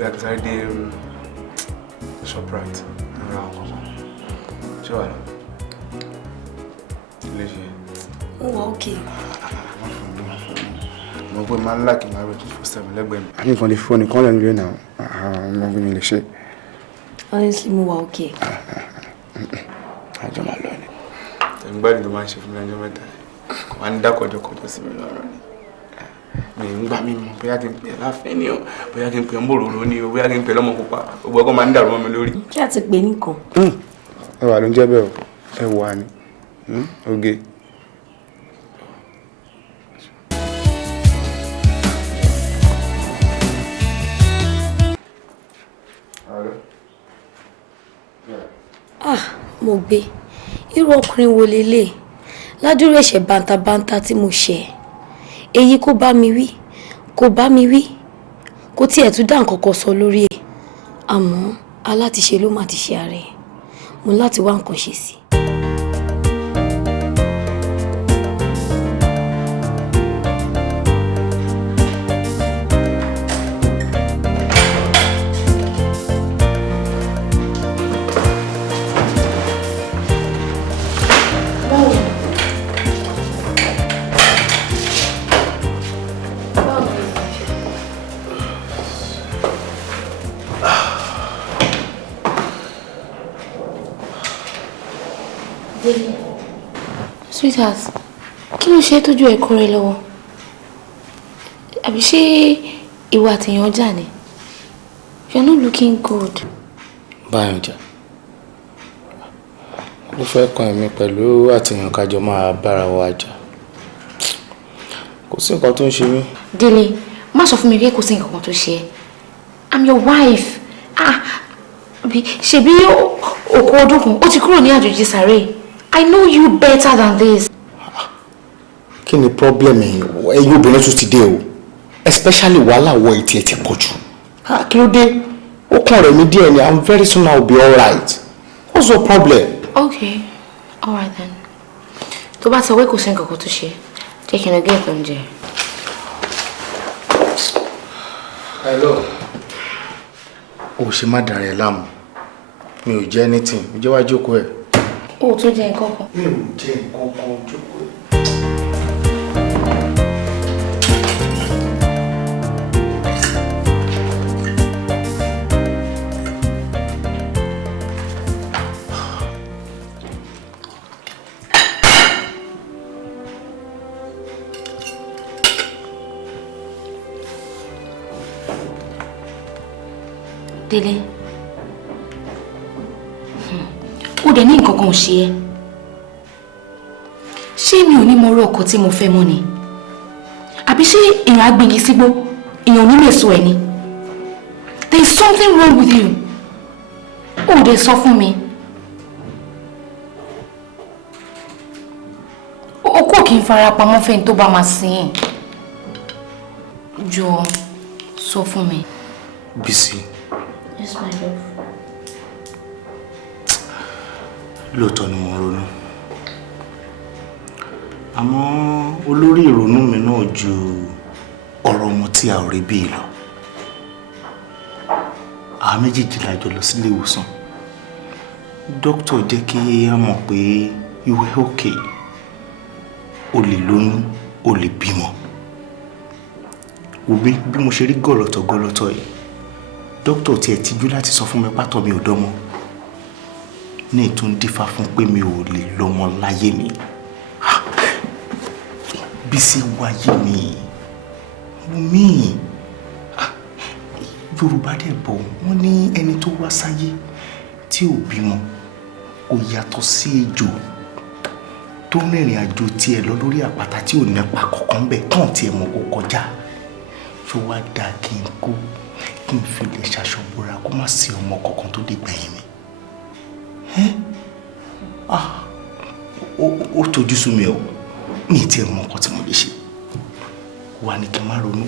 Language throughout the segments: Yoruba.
bí akínsáré dé Shoprite ara àwọn ọmọ ṣé wà lọ ilé ṣe. Ó wà okay. Mo gbé máa ń láàkì máa rẹ̀ tó fọ́ 7 lẹ́gbẹ̀ẹ́ mi. A ní nǹkan lè fọ́ nìkan lẹ́nu ilé náà. Ọmọ bí mi lè ṣe. Honestly, mo wà okay. Àjọ máa lọ ni. Ẹ̀gbọ́n tó máa ń ṣe fún mi lọ́jọ́ mẹ́ta. Kò wá ń dákọ̀jọkọ̀jọ sí mi lọ́rọ̀ ni. Mi ń gbà mí mọ̀ bóyá kí n pè é láfẹ́ ni o, bóyá kí n pè é mbòròrò ni o, bóyá kí n pè é lọ́mọ pupa. Gbogbo ọkọ̀ máa ń dàrú mọ́ mi lórí. Kí a ti pè nìkan. Ẹwà ló ń jẹ́ bẹ́ẹ̀ o. Ẹwà ni. Oge. Mo gbé. Irú ọkùnrin wo lélẹ̀? Ládùúrú ẹ̀ṣẹ̀ bàǹtàbàǹtà tí mo ṣẹ̀. Èyí kò bá mi wí, kò bá mi wí. Kò tiẹ̀ tún dá nǹkan kan sọ lórí ẹ̀. Àmọ́ alátiṣe ló máa ti ṣe ààrẹ. Mo láti wá nǹkan ṣe sí. Sweetheart, kí ló ṣe tójú ẹ kọ́rẹ́ lọ́wọ́? Àbí ṣé ìwà àtẹ̀yàn jà ni? You're not looking good. Báyọ̀ jà. Ló fẹ́ kan èmi pẹ̀lú àtẹ̀yàn kájọ máa bára wa jà. Kò sí nǹkan tó ń ṣe mí. Délé, má sọ fún mi pé kò sí nǹkan tó ṣe ẹ́. I'm your wife. Ṣebí òkú ọdún kan, ó ti kúrò ní àjòjì sàréè. I know you better than this. Kí ni problem ẹ̀yin obìnrin tún ti dé o? Especially wàhálà wọ ètí ẹ̀ ti pọ̀ jù. Kí ló dé? Ó kàn rẹ̀ mí díẹ̀ ni. I'm very soon I'll be alright. What's your problem? Okay, alright then. Tó bá sọ pé kò sí nǹkan tó ṣe, jẹ́ kí n lọ gé ètò oúnjẹ. Hello. O ṣe má dàrá ẹ láàmú. Mi ò jẹ́ anything. Mo jẹ́ wá jókòó ẹ̀. O tún jẹ nǹkan kan. Mi ò jẹ nǹkan kan jókòó ẹ̀. Délé. Ó dẹ̀ ní nǹkan kan ò ṣe ẹ́. Ṣé mi ò ní mọ orú ọkọ tí mo fẹ́ mọ́ ni? Àbí ṣé èèyàn agbègi sígbó, èèyàn ò ní lè sọ ẹ̀ ni? There is something wrong with you. Ó dẹ̀ sọ fún mi. Ó kò kí n fara pamọ́ fẹ́ni tó bá máa sìn ẹ̀. Jọ̀ọ́ sọ fún mi. Bísí. Yes, my love. Lóòótọ́ ni mo ronú. Àmọ́ olórí ìrònú mi náà ju ọ̀rọ̀ ọmọ tí a ò rí bí lọ. Àwa méjèèjì la jọ lọ sílé ìwòsàn. Dókítà jẹ́ kí a mọ̀ pé you were okay. O lè lóyún, o lè bímọ. Wo bí mo ṣe rí gọ̀lọ̀tọ̀ yìí. Dókítà tiẹ̀ tijú láti sọ fún mi pátọ́ mi ò dọ́mọ. Ní ìtún dífá fún pé mi ò lè lọ́mọ láyé mi. Bísí wáyé mi. Mi. Yorùbá dẹ̀ bọ̀ wọ́n ní ẹni tó wá sáyé tí ò bímọ kò yàtọ̀ sí ejò tó rìnrìn àjò tiẹ̀ lọ lórí àpáta tí ò nípa kankan bẹ́ẹ̀ tán tiẹ̀ mọ̀ kó kọjá. Ṣó wá dáa kí n kú kí n fi lè ṣaṣọ́bọra kó má sí ọmọ kankan tó dé gbẹ̀yìn mi. Ó tójú sú mi o. Mi ti ẹ̀ mọ̀ nǹkan tí mo lè ṣe. Wà ní kí n má ronú.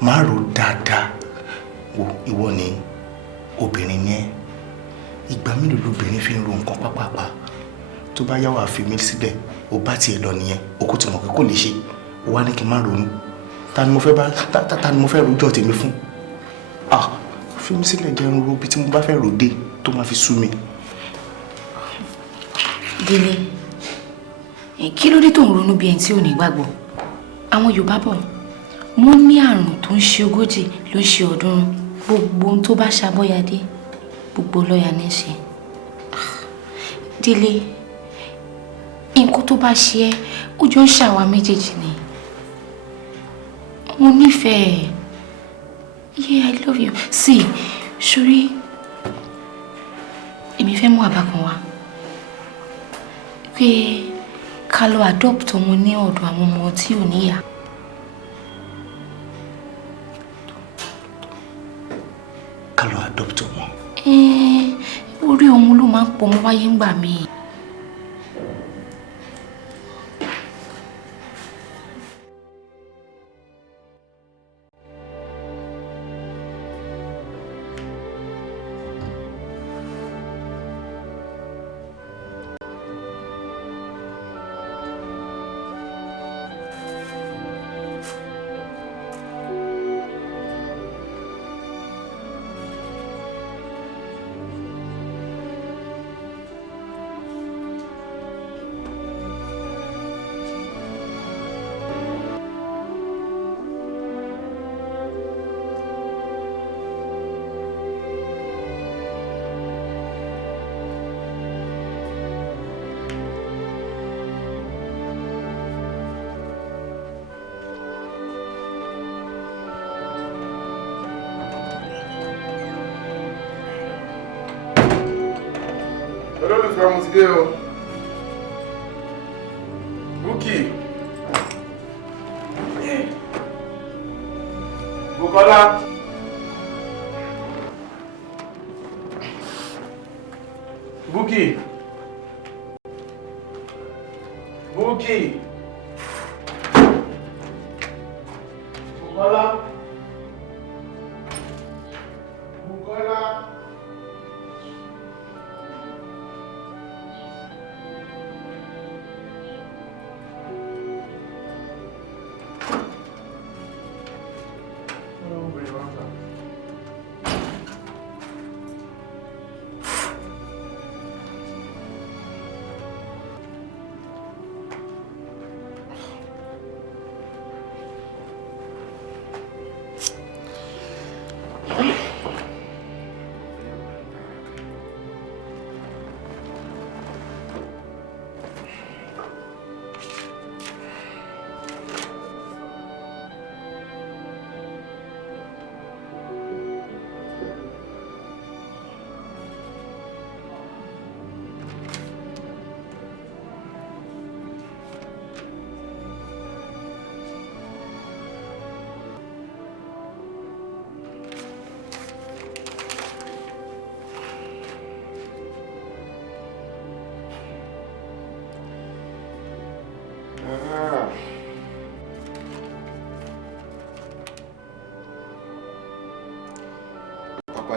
Má ro dáadáa. Wo ìwọ ni obìnrin ni ẹ́. Ìgbà mélòó lobìnrin fi ń ro nǹkan pápápá. Tó bá yá wà fi mí sílẹ̀, ó bá tiẹ̀ lọ nìyẹn. O kò tí mọ̀ pé kò lè ṣe. Wà ní kí n má ronú. Ta ni mo fẹ́ rojọ́ tèmi fún? Fi mí sílẹ̀ jẹun ro bí tí mo bá fẹ́ ròde tó máa fi sú mi. Délé, kí ló dé tó ń ronú bí ẹni tí ò ní gbàgbọ́? Àwọn Yorùbá bọ̀ wọ́n ní àrùn tó ń ṣe ogójì ló ń ṣe ọ̀ọ́dúnrún. Gbogbo ohun tó bá ṣàbọ̀yàdé gbogbo lọ́ọ̀yà ní ṣe. Délé, nǹkan tó bá ṣe ẹ́ ó jọ ń ṣàwa méjèèjì ni. Mo nífẹ̀ẹ́. Yeah, I love you. See, Shuri, èmi fẹ́ mú àbá kan wá. Pé ká lọ adopt ọmọ ní ọ̀dọ̀ àwọn ọmọ tí ò níyà. Ká lọ adopt ọmọ. Orí ọmọ ló máa ń pọ̀ mọ́ wáyé ńgbà míì. Olólùfẹ́ mo ti dé o. Búkì. Bùkọ́lá. Búkì. Búkì. Bùkọ́lá. Bùkọ́lá.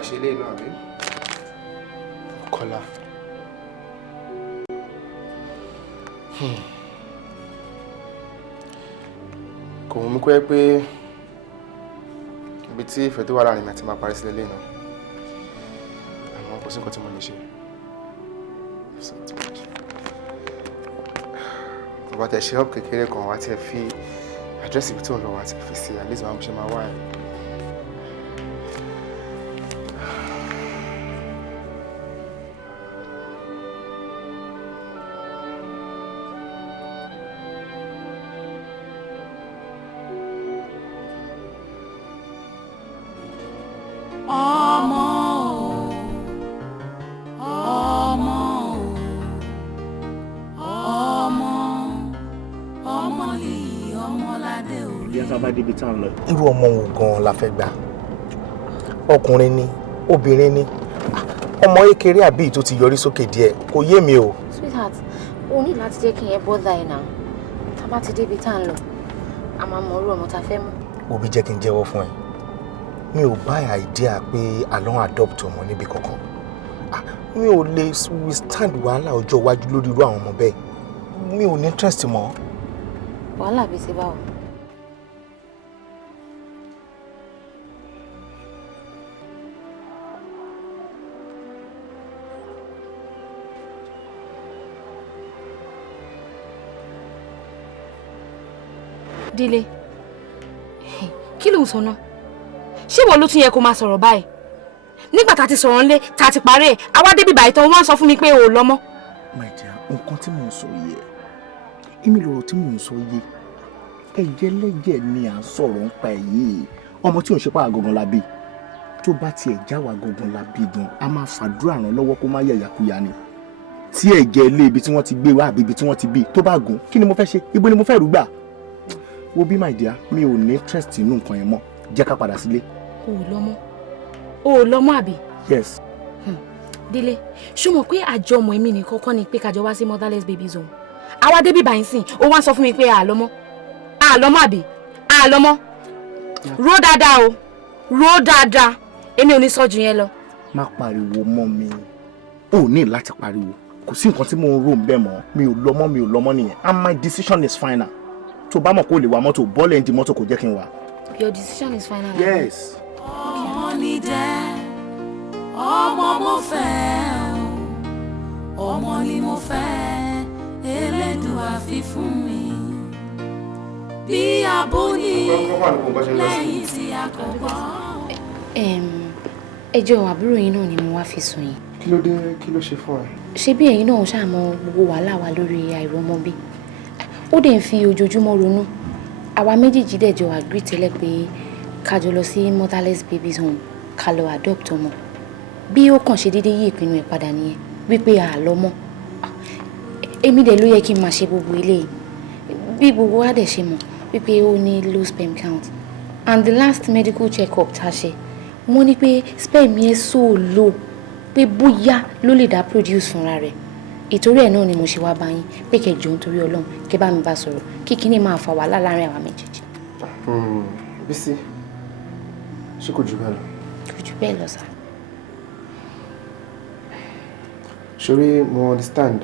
Ṣe lè náà bí? Kọ́lá. Kò wọ́n mú kó yẹ pé ibi tí ìfẹ́ tó wà láàrin mi àti máa parí sílẹ̀ lẹ́yìn náà. Àmọ́ kò sí nǹkan tí mo lè ṣe. Bàbá tẹ̀ ṣe help kékeré kan wá tí ẹ fi àdírẹ́sì ibi tí ò ń lọ wá tí ẹ fi sí at least máa ń ṣe máa wá ẹ̀. Irú ọmọ wo gan-an la fẹ́ gbà? Ọkùnrin ni, obìnrin ni, ọmọ kékeré àbí tó ti yọrí sókè díẹ̀ kò yé mi o. Sweetheart, o ní láti jẹ́ kí n yẹn bọ́dà ẹ̀ náà. Tá bá ti débi tá ń lọ, a máa mọ orú ọmọ tá fẹ́ mú. Òbí jẹ́ kí n jẹ́wọ́ fún ẹ. Mi ò bá idea pé àlọ́ adopt ọmọ níbi kankan. Mi ò lè withstand wàhálà ọjọ́ iwájú lórí irú àwọn ọmọ bẹ́ẹ̀. Mi ò ní interest mọ́. Wàhálà bí ti báwo? Délé, kí ló ń sọ náà? Ṣé ìwọ ló tún yẹ kó máa sọ̀rọ̀ báyìí? Nígbà tá ti sọ̀rọ̀ ńlé, tá ti parí ẹ̀, àwa débi báyìí tán wọ́n sọ fún mi pé o ò lọ mọ́. My dear, nǹkan tí mò ń sọ yìí ẹ̀, èmi lọ̀rọ̀ tí mò ń sọ yìí, ẹ̀jẹ̀ lẹ́jẹ̀ ni à ń sọ̀rọ̀ ń pa èyí. Ọmọ tí ò ń ṣe pàà gangan la bí, tó bá tiẹ̀ já wa gangan la bí gan, a máa fàdúrà ràn lọ́wọ́ kó má yàyàkuyà ni. Tí ẹ̀jẹ̀ ilé ibi tí wọ́n ti gbé wá àbí ibi tí wọ́n ti bí tó bá gùn, kí ni mo fẹ́ ṣe? Ibo ni mo fẹ́ rú gbà? Wo bí my dear, mi ò ní interest nínú nǹkan yẹn mọ́, jẹ́ ká padà sílé. O ò lọ mọ́? O ò lọ mọ́ àbí? Yes. Délé, ṣó mọ̀ pé àjọmọ̀ èmi nìkan kọ́ ni pé kájọ wá sí motherless baby zone. Àwa débi báyìí sìn, ó wá sọ fún mi pé a lọ mọ́. A lọ mọ́ àbí? A lọ mọ́. Ró dáadáa o. Ró dáadáa. Èmi ò ní sọ jù yẹn lọ. Má pariwo mọ́ mi. O ní láti pariwo. Kò sí nǹkan tí mo ń rò ń bẹ̀ mọ́. Mi ò lọ mọ́ nìyẹn. And my decision is final. Tó bá mọ̀ kó lè wa mọ́tò, bọ́ọ̀lù ẹ̀ ń di mọ́tò kò jẹ́ kí n wà. Your decision is final. Yes. Ọmọ ni dẹ́, ọmọ mo fẹ́ o, ọmọ ni mo fẹ́, Elédùà fi fún mi. Bí abo ní lẹ́yìn tí a kò gbọ́. Ẹjọ́ àbúrò yín náà ni mo wá fi sùn yín. Kí ló dé, kí ló ṣe fún ẹ? Ṣé bí ẹ̀yin náà ṣàmọ gbogbo wàhálà wa lórí àìrọ́mọbí? Ó dẹ̀ ń fi ojoojúmọ́ ronú. Àwa méjèèjì dẹ̀ jọ agree tẹ́lẹ̀ pé ká jọ lọ sí motherless babies home ká lọ adopt ọmọ. Bí ó kàn ṣe déédéé yí ìpinnu ẹ̀ padà nìyẹn wípé a lọ mọ́. Èmi dẹ̀ ló yẹ kí n máa ṣe gbogbo eléyìí. Bí gbogbo wa dẹ̀ ṣe mọ̀ wípé ó ní low sperm count. And the last medical check-up tá a ṣe, wọ́n ní pé sperm yẹn so low pé bóyá ló lè dá produce fúnra rẹ̀. Ìtorí ẹ̀ náà ni mo ṣe wá bá yín pé kẹjọ nítorí Ọlọ́run kẹ bá mi bá sọ̀rọ̀ kí kíní máa fà wàhálà láàrin àwa méjèèjì. Bísí, ṣé kò jù bẹ́ẹ̀ lọ? Kò jù bẹ́ẹ̀ lọ sá. Ṣorí mo understand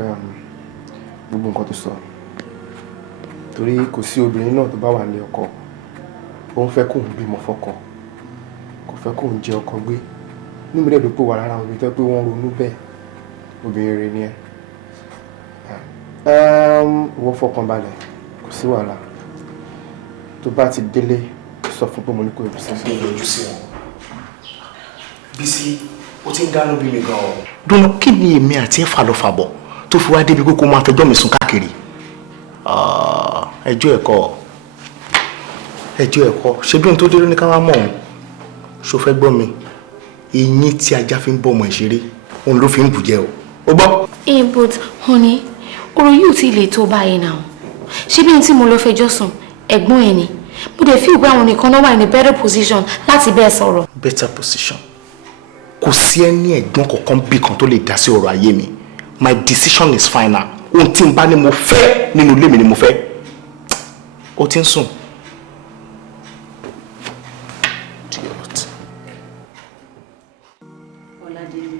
gbogbo nǹkan tó sọ. Torí kò sí obìnrin náà tó bá wà ní ọkọ. Ó ń fẹ́ kóun bímọ fọ́kọ. Kò fẹ́ kóun jẹ ọkọ gbé. Inú mi dẹ̀ ló pò wà lára obìnrin tó pé wọ́n ronú bẹ́ẹ̀. Obìnrin rere ni ẹ́. Ìwọ fọkàn balẹ̀, kò sí wàhálà. Tó bá ti délé, sọ fún pé mo ní kó yọjú sí wọn. Bísí, ó ti ń dánú bí mi gan o. Dúnà, kí ni èmi àti ẹ̀ fà lọ fà bọ̀ tó fi wá débi pé kó máa fẹjọ́ mi sùn káàkiri? Ẹjọ́ ẹ̀kọ́ ṣe bí ohun tó dé ló ní ká wá mọ̀ ọ́n. Ṣó fẹ́ gbọ́ mi? Eyín tí ajá fi ń bọ́ ọmọ ìṣeré, òun ló fi ń bùjẹ́ o. Ó gbọ́? But honey, ọ̀rọ̀ yìí ò tí ì lè tó báyìí náà. Ṣé bí n tí mo lọ fẹjọ́ sùn, ẹ̀gbọ́n ẹ̀ ni? Mo dẹ̀ fi ìgbà àwọn nìkan náà wà in a better position láti bẹ́ẹ̀ sọ̀rọ̀. Better position? Kò sí ẹni ẹ̀gbọ́n kankan bí kan tó lè dá sí ọ̀rọ̀ ayé mi. My decision is final. Ohun tí n bá ní mo fẹ́ nínú ilé mi ni mo fẹ́. Ó ti ń sùn. Ọládélé,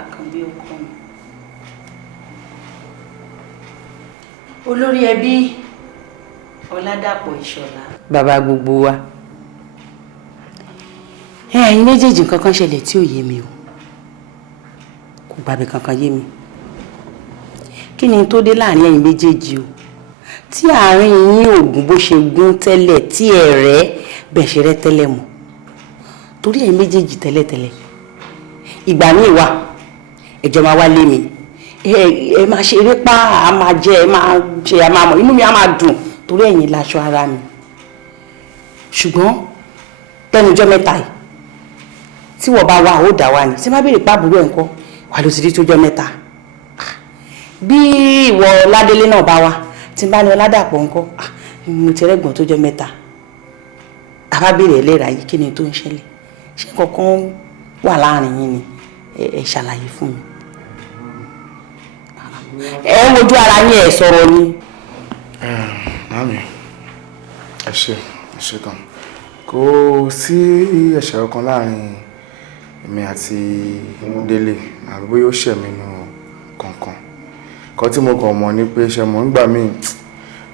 àkànbí ọkọ mi. Olórí ẹbí Ọládàpọ̀ Ìṣọ̀lá. Bàbá gbogbo wa. Ẹ̀yin méjèèjì kankan ṣẹlẹ̀ tí ò yé mi o. Kò gbàgbé kankan yé mi. Kí ni tó dé láàrin ẹ̀yin méjèèjì o? Tí àárín yín ògùn bó ṣe gún tẹ́lẹ̀ tí ẹ̀rẹ́ bẹ̀ṣẹ̀ rẹ́ tẹ́lẹ̀ mọ́. Torí ẹ̀yin méjèèjì tẹ́lẹ̀tẹ́lẹ̀. Ìgbà míì wà, ẹjọ́ máa wá lé mi. Ẹ máa ṣe eré pa, a máa jẹ, ẹ máa ṣe, a máa mọ̀, inú mi á máa dùn torí ẹ̀yin láṣọ ara mi. Ṣùgbọ́n lẹ́nu ọjọ́ mẹ́ta yìí, tí wọ́n bá wà ó dà wá ní, tí má béèrè pàbúrò ẹ̀ ńkọ́, wà ló ti rí tó jọ mẹ́ta. Bí ìwọ Ládélé náà bá wá, tí bá ní Ọládàpọ̀ ńkọ́, mo ti rẹ́gbọ̀n tó jọ mẹ́ta. Àbá béèrè ẹlẹ́ra yìí kí ni tó ń ṣẹlẹ̀? Ṣé kankan wà láàrin yín ni? Ẹ ṣàlàyé fún mi. Ẹ ń wojú ara yín ẹ sọ̀rọ̀ ni. Màámi, ẹ ṣé gan. Kò sí ẹ̀ṣẹ̀ ọkàn láàrin èmi àti Délé àbí bóyá ó ṣẹ̀ mí nù kankan. Kan tí mo kàn mọ̀ ni pé ṣe mọ̀ nígbà míì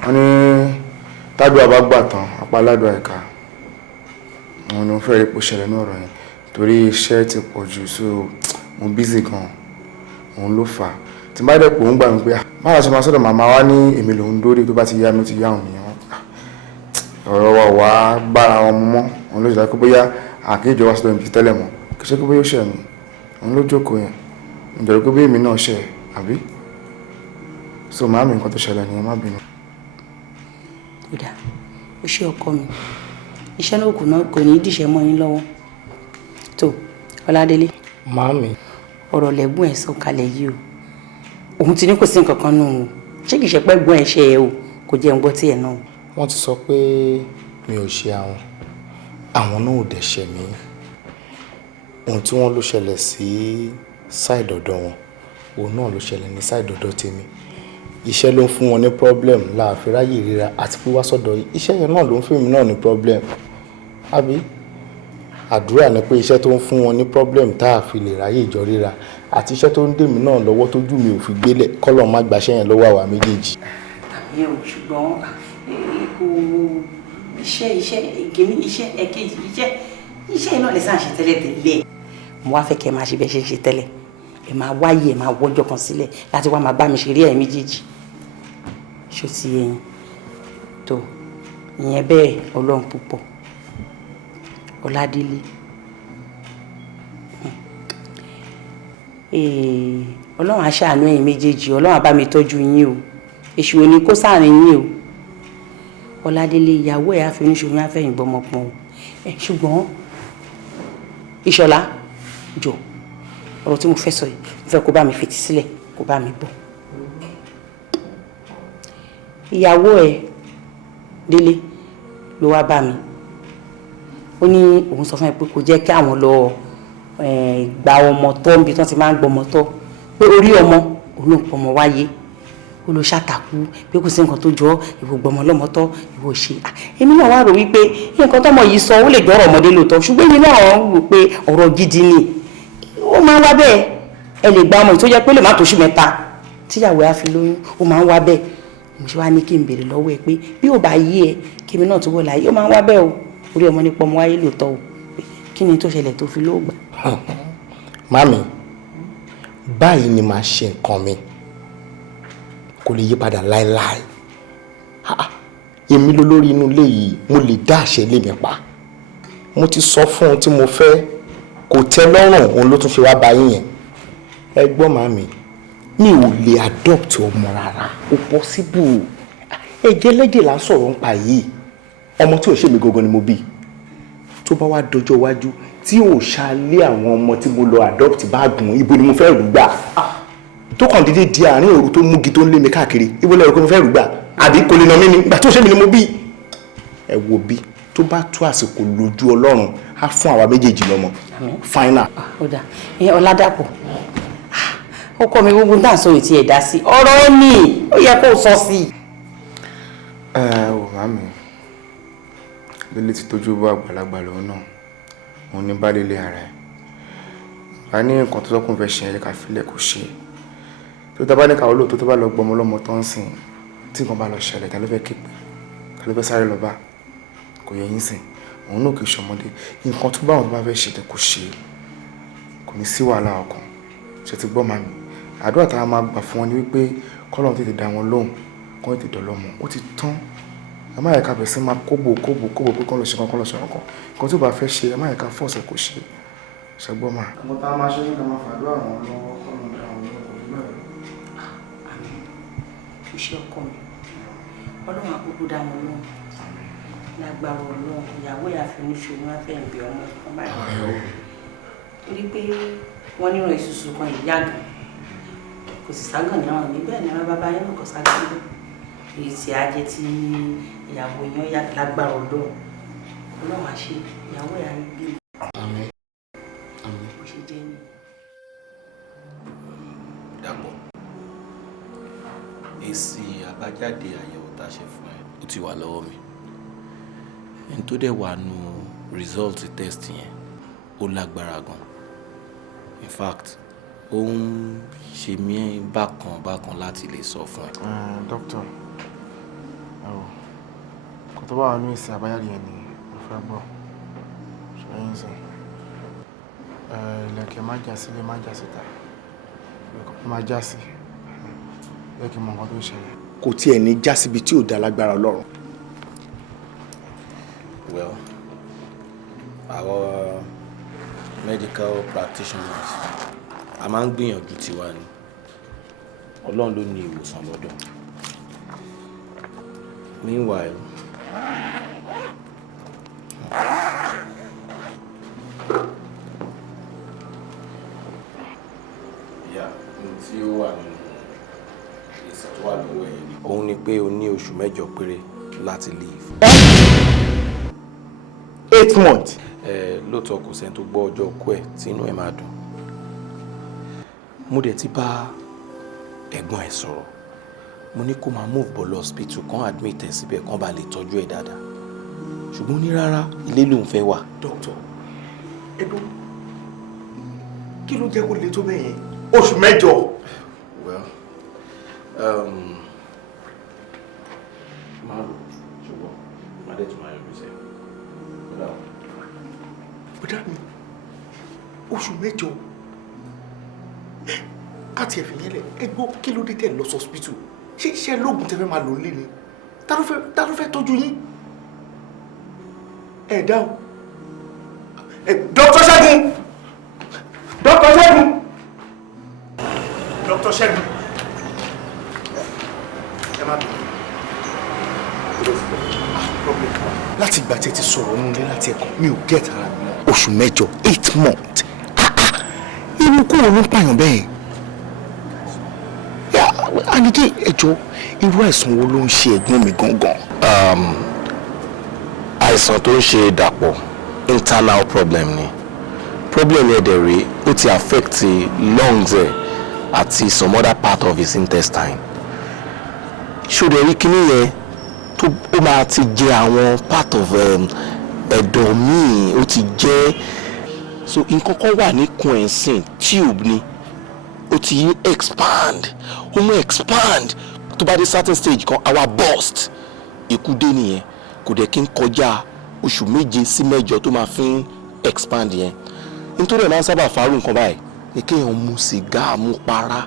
wọ́n ní tádùá bá gbà tán apá aládùá ẹ̀ka. Àwọn ni mo fẹ́ rí pò ṣẹlẹ̀ ní ọ̀rọ̀ yẹn torí iṣẹ́ ti pọ̀ jù so mo busy gan. Òun ló fà á. tí n bá dẹ̀ pò ń gbà mí pé báwa ṣe máa sọ́dọ̀ màmá wa ní èmi lòún dórí tó bá ti yá mi ó ti yá òun nìyẹn ọ̀rọ̀ wa wà bára wọn mú mọ́ òun ló ṣe dá pé bóyá àkéjọ wá sọ́dọ̀ mi ti tẹ́lẹ̀ mọ́ kì í ṣe pé bóyá ó ṣẹ̀ mí òun ló jókòó yẹn ìjọba pé bóyá èmi náà ṣẹ̀ àbí so màámi nǹkan tó ṣẹlẹ̀ nìyẹn má bínú. kódà ó ṣe ọkọ mi iṣẹ́ náà kò ní í dìṣẹ́ mọ́ yín lọ́wọ́ tó Ọládélé. Màámi. ọ̀rọ̀ lẹ́gbọ́n ẹ̀ sọ kalẹ̀ yìí o òun ti ní kò sí nǹkan kan nù o ṣé kìí ṣe pé gbọ́n ẹ̀ ṣe ẹ o kò jẹ́ ń gbọ́ tí ẹ̀ náà. wọ́n ti sọ pé mi ò ṣe àwọn náà ò dẹ̀ ṣẹ̀ mí ohun tí wọ́n ló ṣẹlẹ̀ sí side ọ̀dọ̀ wọn òun náà ló ṣẹlẹ̀ ní side ọ̀dọ̀ tèmi iṣẹ́ ló ń fún wọn ní problem láàfin ráyè ríra àti pé wá sọ́dọ̀ iṣẹ́ yẹn náà ló ń fún mi náà ní problem àbí àdúrà ni pé iṣẹ́ tó ń fún wọn ní problem tá a fi lè ráyè ìjọ ríra àti iṣẹ́ tó ń dè mí náà lọ́wọ́ tójú mi ò fi gbélẹ̀ kọ́lọ̀ má gbaṣẹ́ yẹn lọ́wọ́ àwa méjèèjì. àmì ò ṣùgbọ́n kò iṣẹ́ ìkíní iṣẹ́ ẹ̀kejì iṣẹ́ iná lè sáà ṣe tẹ́lẹ̀ tẹ́lẹ̀. mo wá fẹ́ kẹ́ ẹ máa ṣe bẹ́ẹ̀ ṣe ń ṣe tẹ́lẹ̀ ẹ máa wáyé ẹ máa wọ́jọ́ kan sílẹ̀ láti wá máa bá mi ṣeré ẹ̀ méjèèjì ṣó ti yẹn tó ìyẹn bẹ́ẹ̀ ọlọ́run púpọ̀ Ọládélé ọlọ́run á ṣàánú ẹ̀yin méjèèjì ọlọ́run á bá mi tọ́jú yín o èṣù ò ní kó sáàrin yín o Ọládélé ìyàwó ẹ̀ àfẹnusọ̀rọ̀ àfẹ̀yìn gbọmọpọ̀ o ṣùgbọ́n Ìṣọ̀lá jọ ọ̀rọ̀ tí mo fẹ́ sọ yìí mo fẹ́ kó bá mi fetí sílẹ̀ kó bá mi gbọ́ ìyàwó ẹ̀ Délé ló wá bá mi ó ní òun sọ fún mi pé kò jẹ́ kí àwọn lọ gba ọmọ tọ́ níbi tí wọ́n ti máa ń gbọmọ tọ́ pé orí ọmọ òun ló ń pọmọ wáyé ó lọ ṣàtàkù pé kò sí nǹkan tó jọ ìwò gbọmọ lọmọ tọ́ ìwò ṣe èmi náà wá rò wípé nǹkan tọmọ yìí sọ ó lè gbọ́rọ̀ ọmọdé lóòótọ́ ṣùgbọ́n èmi náà rò pé ọ̀rọ̀ gidi ni ó máa ń wá bẹ́ẹ̀ ẹ lè gba ọmọ yìí tó jẹ́ pé lè má tóṣù mẹ́ta tíyàwó á fi lóyún ó máa ń wá bẹ́ẹ̀ mo ṣe wá ní kí n béèrè lọ́wọ́ ẹ pé bí ò bá yí ẹ kí mi náà túbọ̀ láyé ó máa ń wá bẹ́ẹ̀ o orí ọmọ nípa ọmọ wáyé lóòótọ́ o kí ni tó ṣẹlẹ̀ tó fi lóògbà. Màmí báyìí ni màá ṣe nǹkan mi kò lè yí padà láéláé èmi ló lórí inú ilé yìí mo lè dá àṣẹ ilé mi pa mo ti sọ fún ohun tí mo fẹ́ kò tẹ́ lọ́rùn òun ló tún fi wá bá yín yẹn ẹ gbọ́ màmí mi ò lè adopt ọmọ rárá ó possible ẹ̀jẹ̀ lẹ́jẹ̀ là ń sọ̀rọ̀ nípa yìí ọmọ tí ò ṣe mi gangan ni mo bí tó bá wá dọjọ́ iwájú tí ò ṣàlẹ́ àwọn ọmọ tí mo lọ adopt bá gùn ibo ni mo fẹ́ rú gbà tó kàn déédéé di àárín òru tó múgi tó ń lé mi káàkiri ibo lẹ́rù pé mo fẹ́ rú gbà àbí kò lè nà mí ni ìgbà tó ṣe mi ni mo bí ẹ wo bí tó bá tó àsìkò lójú Ọlọ́run á fún àwa méjèèjì lọ́mọ final. ọ̀dà Ọládàpọ̀ ọkọ mi gbogbo náà sọ ètí ẹ̀dá sí ọ̀rọ̀ ni ó yẹ kó sọ sí. ò màmí Délé ti tójú bọ́ àgbàlagbà lòun náà òun ní bá lélẹ̀ ara ẹ̀ bá ní nǹkan tó tọ́kùn fẹ́ ṣe ẹ̀yẹ ká filẹ̀ kò ṣe tó tá bá ní káwọ́ lóòótọ́ tó bá lọ gbọmọ lọ́mọ tó ń sìn tí nǹkan bá lọ ṣẹlẹ̀ ta ló fẹ́ képe ta ló fẹ́ sáré lọ bá kò yẹ yín sìn òun náà kì í ṣọmọdé nǹkan tó bá wọn bá fẹ́ ṣe tẹ kò ṣe kò ní sí wàhálà ọkàn ṣe ti gbọ́ màmí àdúrà táwọn máa gbà fún wọn ni wípé kọ́lọ́run tètè dá wọn lóhùn kọ́ tètè dọ̀lọ́mọ ó ti tán ẹ má yẹ ká bẹ̀rẹ̀ sí máa kóbò pé kọ́ lọ ṣe kankan nǹkan tó bá fẹ́ ṣe ẹ má yẹ ká fọ́ọ̀sẹ̀ kò ṣe ṣẹgbọ́n máa. àwọn tá a máa ṣe ní ká máa fàdúrà wọn lọ́wọ́ kọ́lọ́run dá wọn lóhùn kò ní bẹ̀rẹ̀. àmín iṣẹ́ ọkọ mi Ọlọ́run àkókò dá wọn lóhùn lágbára Ọlọ́run ìyàwó ìyàfẹ́ oníṣòwò afẹ́yìn bí ọmọ ọba ìwọ̀n torí pé wọ́n nírò ìṣùṣù kan ìyàgàn kò sì ságàn ní àwọn níbẹ̀ ní wọn bàbá yẹn kò ságàn níbẹ̀ èyí tí a jẹ tí ìyàwó yẹn yà lágbára Ọlọ́run Ọlọ́run àṣẹ ìyàwó yà ń gbé. Àmín. Àmín. bó ṣe jẹ́ ni. Dàpọ̀ èsì àbájáde àyẹ̀wò tá a ṣe fún ẹ ó ti wà lọ́wọ́ mi ẹni tó dẹ̀ wà nù result test yẹn ó lágbára gan in fact ó ń ṣe mí bákan láti lè sọ fún ẹ. dókítà kò tó bá wà ní èsì àbájáde yẹn ni mo fẹ́ gbọ́ ṣẹ́yìn sìn ilẹ̀kẹ̀ má já sílé má já síta ilẹ̀kẹ̀ má já sí Fẹ́ kí n mọ nǹkan tó ṣẹlẹ̀. Kò tiẹ̀ ní já síbi tí ò dá lágbára Ọlọ́run. Well, our medical practitioners, a máa ń gbìyànjú tiwa ni. Ọlọ́run ló ní ìwòsàn lọ́dọ̀. Meanwhile, tí ó wà nínú èsì tó wà lọ́wọ́ ẹ̀ ni. Òun ni pé o ní oṣù 8 péré láti leave. 8 months. Lóòótọ́ kò sẹ́ni tó gbọ́ ọjọ́ kú ẹ̀ tí inú ẹ̀ máa dùn. Mo dẹ̀ ti bá ẹ̀gbọ́n ẹ̀ sọ̀rọ̀. Mo ní kó máa move bọ̀ lọ hospital kan admit ẹ̀ síbẹ̀ kan bá lè tọ́jú ẹ̀ dáadáa. Ṣùgbọ́n ní rárá ilé lòun fẹ́ wà. Doctor, Edo, kí ló jẹ́ kó le tó bẹ́ẹ̀ yẹn? Oṣù 8. Well, máa lò ṣùgbọ́n máa dẹ̀ tún máa yọjú sí ẹ̀. Bọ́dá mi, oṣù 8. Káti ẹ̀fìn yẹn lẹ̀, ẹgbọ́ kí ló dé tẹ̀ lọ sí hospital? Ṣé iṣẹ́ lóògùn tẹ́fẹ́ máa lò ń lé ni? Ta ló fẹ́ tọ́jú yín? Ẹ dáhùn. Dr. Ṣẹ́gun! Dr. Ṣẹ́gun! Dr. Ṣẹ́gun! Ẹ má bẹ̀rẹ̀. Láti ìgbà tí ẹ ti sọ̀rọ̀ nínú ilé láti ẹ̀kọ́, mi ò gẹ́t ara mi. Oṣù 8, 8 months. Irú kúrò ló ń pààyàn bẹ́ẹ̀. Anike ẹjọ́ irú àìsàn wo ló ń ṣe ẹ̀gbọ́n mi gangan? Àìsàn tó ń ṣe Dàpọ̀ internal problem ni. Problem yẹn dẹ̀ rèé ó ti affect lungs ẹ̀ àti some other part of his intestine. Ṣòdẹ̀ rí kíní yẹn tó ó máa ti jẹ àwọn part of ẹ̀dọ̀ míì ó ti jẹ́ so nǹkan kan wà níkùn ẹ̀ sìn tube ni ó ti expand ó mú expand tó bá dé certain stage kan àwa burst ikú dé nìyẹn kò dẹ̀ kí n kọjá oṣù 7 sí 8 tó máa fi ń expand yẹn nítorí ẹ̀ máa ń sábà farú nǹkan báyìí ni kéèyàn mu sìgá àmupara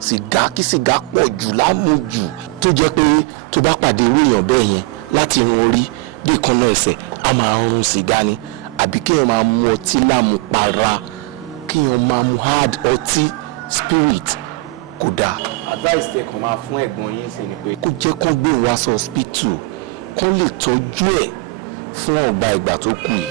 sìgá kí sìgá pọ̀ jù lámujù tó jẹ́ pé tó bá pàdé irú èèyàn bẹ́ẹ̀ yẹn láti irun orí bí ìkànnà ẹsẹ̀ á máa rún sìgá ni àbí kéèyàn máa mu ọtí lámupara kéèyàn máa mu hard ọtí spirit kò dáa. advice tẹ kàn máa fún ẹ̀gbọ́n yín sí ni pé kó jẹ́ kán gbé wá sí hospital kán lè tọ́jú ẹ̀ fún ọ̀gbà ìgbà tó kù yìí.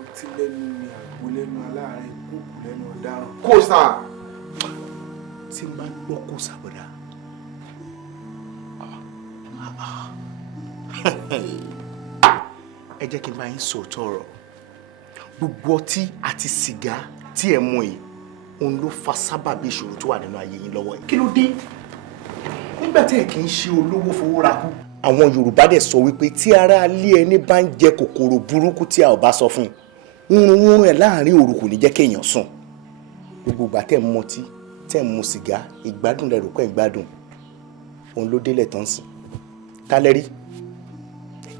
Ọtí lẹ́nu ni àgbo lẹ́nu aláàárẹ̀ kókù lẹ́nu ọ̀daràn. Kóòsà! Tí máa ń gbọ́ kóòsà bọ̀dá. Ẹ jẹ́ kí n bá yín sòótọ́ ọ̀rọ̀. Gbogbo ọtí àti sìgá tí ẹ mu yìí, òun ló fa sábàbí ìṣòro tó wà nínú ayé yín lọ́wọ́ yìí. Kí ló dé? Nígbà tí ẹ kì í ṣe olówó fowó ra kú. Àwọn Yorùbá dẹ̀ sọ wípé tí ará ilé ẹni bá ń jẹ kòkòrò burúkú tí a ò bá sọ fún un, wúrun ẹ̀ láàrin òru kò ní jẹ́ kéèyàn sùn. Gbogbo ìgbà tẹ́ ń mọtí, tẹ́ ń mu sìgá, ìgbádùn rẹ̀ rò pé ìgbádùn. Òun ló délẹ̀ tán sìn. Tálẹ́ rí?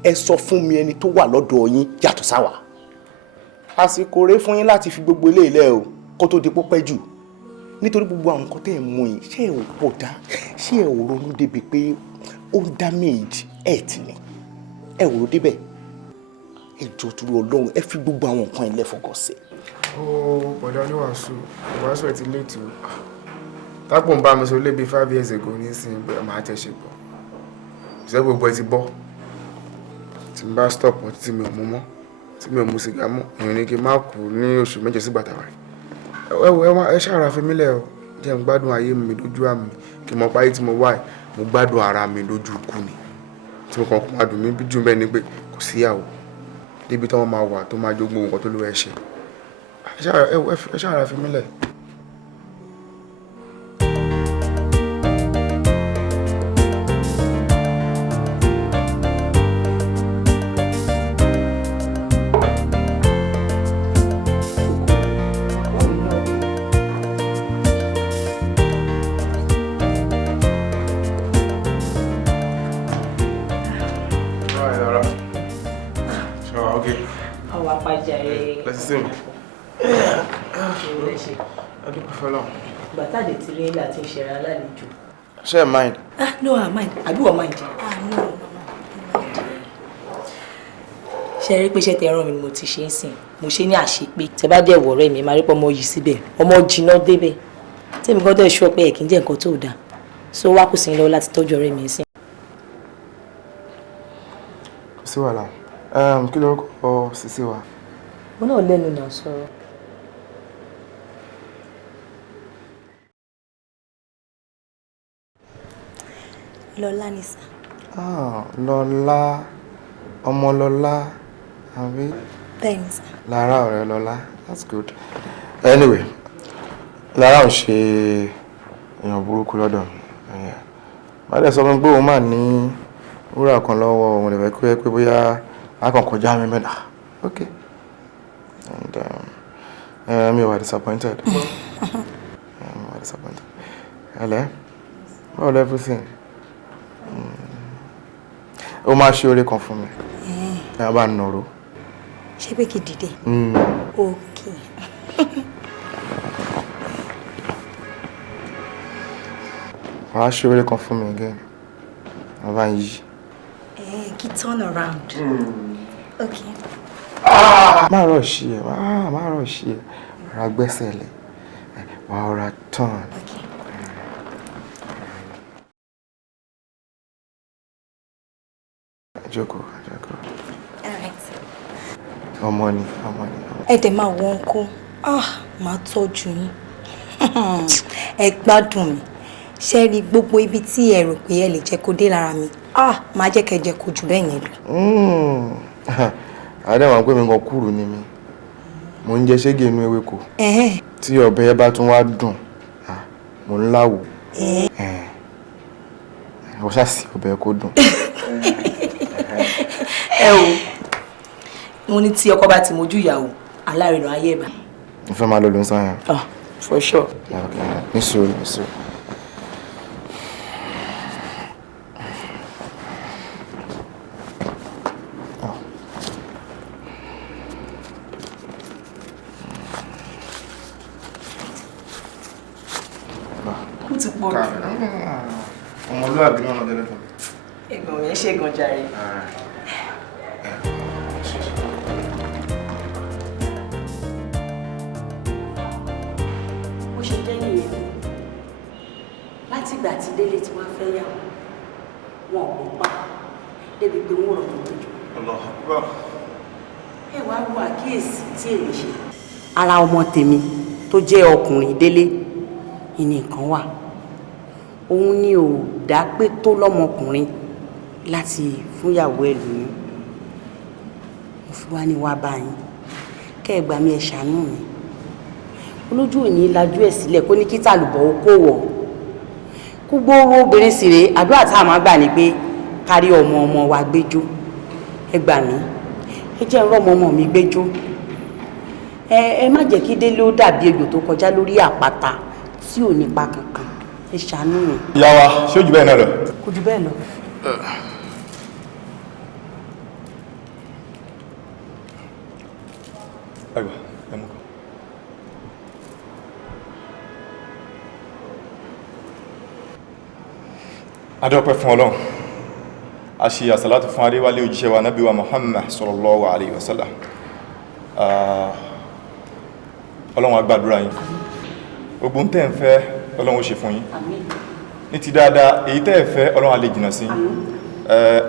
Ẹ sọ fún mi ẹni tó wà lọ́dọ̀ yín yàtọ̀ sáwà. Àsìkò rẹ̀ fún yín láti fi gbogbo ilé ilẹ̀ o kó tó di pọ́pẹ́ jù. Nítorí gbogbo àwọn nǹkan tẹ́ ń mu yìí, ṣé ẹ ò pọ̀ dá? Ṣé ẹ ò ronú débi pé ó ń damage health ni ẹ wò ó débẹ̀ ẹ jọ torí Ọlọ́run ẹ fi gbogbo àwọn nǹkan ilé fọkàn sí. ó bọ̀dá oníwàásù ìwàásù ẹ̀ ti léètì o tápò ń bá mi sọ lébi 5 years ago nísìnyí pé máa tẹ̀ ṣe pọ̀ ìṣẹ́ gbogbo ẹ ti bọ́ tí n bá stop ọtí tí mi ò mú mọ́ tí mi ò mú sìgá mọ́ èèyàn ní kí n má kú ní oṣù méje sígbà tàwa ẹ ṣàrà fi mílẹ̀ o jẹ́ n gbádùn ayé mi lójú àmì kí n mọ̀ páyé tí mo wà mo gbádùn ara mi lójú ikú ni tí mo kàn kó máa dùn mí bí jù bẹ́ẹ̀ ni pé kò síyàwó débi tí wọ́n máa wà tó máa jogbo nǹkan tó lówó ẹ ṣe ẹ ṣàrà fi mílẹ̀. Bàtàdé ti rí láti ṣẹ̀ra lálejò. Ṣé ẹ mind? No, I mind. Àbí wọ́n mind? No. Ṣé rí pé iṣẹ́ tẹ rán mi ni mo ti ṣe ń sìn. Mo ṣe ní àṣepé. Tẹ bá dẹ̀ wọ̀rẹ́ mi, máa rí pé ọmọ yìí síbẹ̀. Ọmọ jìnnà débẹ̀. Tèmi kan dẹ̀ ṣọ́ pé ẹ̀ kì í jẹ́ nǹkan tó dáa. So wá kù sí ní lọ́wọ́ láti tọ́jú ọ̀rẹ́ mi sìn. Kò sí wàhálà. Kí lorúkọ Sisi wa? Mo náà lẹ́nu náà sọ̀rọ̀. Lọ́lá ni sà. Lọ́lá ọmọ Lọ́lá àbí? Bẹ́ẹ̀ni sà. Lára ọ̀rẹ́ Lọ́lá, that's good. Anyway, Lára ò ṣe èèyàn burúkú lọ́dọ̀ mi. Bàdẹ̀ sọ fún pé òun máa ní wúrà kan lọ́wọ́ òun lè fẹ́ kó yẹ pé bóyá akọ̀kọ̀já mi mẹ́ta. Okay. And you were disappointed. You were disappointed. Hello? Well, everything. Ó máa ṣe oore kan fún mi. Ẹ bá nọ̀rọ̀. Ṣé pé kí dìde? Okay. Wàá ṣe oore kan fún mi again. Ẹ bá yí. Kí turn around. Okay. Má rọ̀ ṣí ẹ, má rọ̀ ṣí ẹ. Ra gbẹ́sẹ̀ lẹ̀. Wàá ra turn. Okay. Jókòó. All right. Ọmọ ni. Ẹ dẹ̀ máa wọ́n kó. Máa tọ́jú yín. Ẹ gbádùn mi. Ṣé rí gbogbo ibi tí ẹ rò pé ẹ lè jẹ́ kó dé lára mi. Máa jẹ́ kẹ́ jẹ́ kó jù bẹ́ẹ̀ yẹn lọ. Àdéhùn pé mi kan kúrò ní mi. Mo ń jẹ ṣége inú ewéko. Tí ọbẹ̀ bá tún wá dùn, mo ń láwò. Ó ṣàṣì ọbẹ̀ kó dùn. Mo ní tí ọkọ bá ti mojú ìyàwó alárinà ayé ẹ̀ bá. Mo fẹ́ máa lọ lóun sáyẹn. For sure. Ní sùúrù. Ó ti pọ̀ jù. Ọmọlúwàbí náà lọ́jọ́ lẹ́tọ̀ọ́. Ẹ̀gbọ́n mi ṣe gan jàre. Bó ṣe jẹ́ nìyẹn láti ìgbà tí Délé tí wọ́n fẹ́ yàwó wọn ò pa débi pé wọ́n rọ̀ lójú. Ẹ wá wo àkíyèsí tí èmi ṣe. Ara ọmọ tèmi tó jẹ́ ọkùnrin Délé ìní nǹkan wà. Òun ni ò dá pé tó lọ́mọkùnrin láti fúnyàwó ẹ̀ lóyún. Mo fi wá ní wá báyìí kẹ́ ẹ gbà mí ẹ ṣàánú mi. Olójú òní lajú ẹ̀ sílẹ̀ kó ní kí tàlùbọ̀ ó kó wọ̀. Kú gbóró obìnrin sì rèé àdúrà tá a máa gbà ní pé kárí ọmọ wa gbẹ́jọ́. Ẹ gbà mí ẹ jẹ́ ń rọ́ ọmọ mi gbẹ́jọ́. Ẹ má jẹ́ kí Délé ó dàbí ejò tó kọjá lórí àpáta tí ò nípa kankan. Ẹ ṣàánú mi. Ìyá wa, ṣé ó jù bẹ́ẹ̀ náà lọ? Kò jù bẹ́ẹ̀ lọ. Ẹgbà, ẹ mú kọ. Adọ́pẹ́ fún Ọlọ́run. a ṣe àsàlátù fún adéwálé òjíṣẹ́ wa nábì wa Muhammad sallallahu alayhi wa sallam. Ọlọ́run á gbàdúrà yín. Gbogbo ń tẹ́ ń fẹ́ Ọlọ́run ó ṣe fún yín. Ní ti dáadáa èyí tẹ́ ẹ fẹ́ Ọlọ́run á lè jìnnà sí.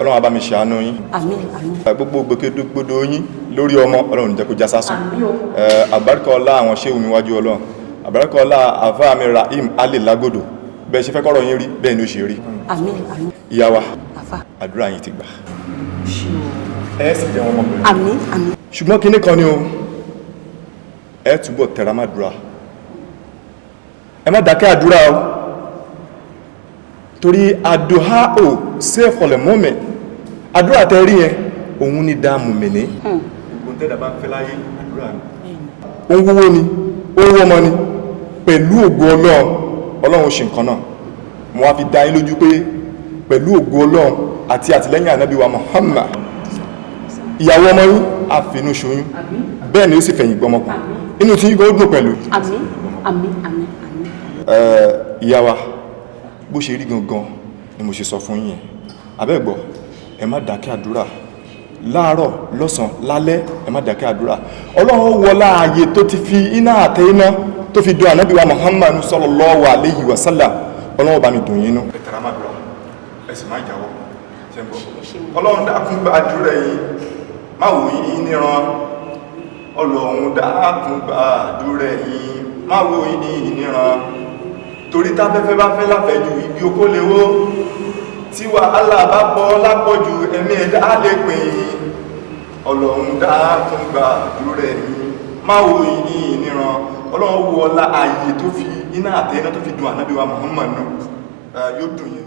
Ọlọ́run á bá mi ṣàánú yín. Gbogbo gbòkègbodò yín lórí ọmọ Ọlọ́run jẹ́ kó já sásán. Àbáríkà ọlá àwọn ṣéhù níwájú Ọlọ́run. Àbáríkà ọlá àfáà mi Rahim alè lágbòdò. Bẹ́ẹ̀ ṣe fẹ́ kọ́rọ̀ yín rí bẹ́ẹ̀ ni ó ṣe rí. Ìyá wa àdúrà yín ti gbà. Ẹ sì jẹ́ wọn mọ́bìnrin. Ṣùgbọ́n kinní kan ni o, ẹ túbọ̀ tẹra má dúrà. Ẹ má dákẹ́ àdúrà o. Torí àdúhà ò sẹ́fọ̀lẹ̀ mọ́mẹ̀. Àdúrà tẹ́ rí yẹn, òun ni dá mùmìnì. Gbogbo tẹ́dà bá ń fẹ́ láyé àdúrà ni. Ó ń wúwo ni, ó ń wọ́mọ ni. Pẹ̀lú ògo Ọlọ́run, Ọlọ́run ṣe nǹkan náà. Mo wá fi dá yín lójú pé pẹ̀lú ògo Ọlọ́run àti àtìlẹ́yìn ànábì wa Muhammad, ìyàwó ọmọ yín àfinú ṣoyún, bẹ́ẹ̀ ni ó sì fẹ̀yìn gbọmọkùn. Inú tí yín gbọ́dọ̀ pẹ̀lú. Ìyá wa bó ṣe rí gangan ni mo ṣe sọ fún yín. Abẹ́gbọ́ ẹ má dákẹ́ àdúrà láàárọ̀ lọ́sàn lálẹ́, ẹ má dákẹ́ àdúrà. Ọlọ́run wọlá ààyè tó ti fi iná àtẹ iná tó fi dùn ànábì wa Muhammad sallallahu alayhi wa sallam. Ọlọ́run bá mi dùn yín nú. Ẹ tẹ̀ra má dúrà ẹ sì má jáwọ́ ṣe ń bọ̀. Ọlọ́run dákun gba àdúrà yìí má wò yín níran. Ọlọ́run dákun gba àdúrà yìí má wò yín níran. Torí táfẹ́fẹ́ bá fẹ́ láfẹ́jù ibi okó léwó, tí wàhálà bá pọ̀ lápọ̀jù ẹ̀mí ẹ̀dá á lè pè yín. Ọlọ́run dákun gba àdúrà yìí má wò yín níran. Ọlọ́run wo ọlá ààyè tó fi iná àtẹ iná tó fi dùn ànábì wa Muhammad náà yóò dùn yín.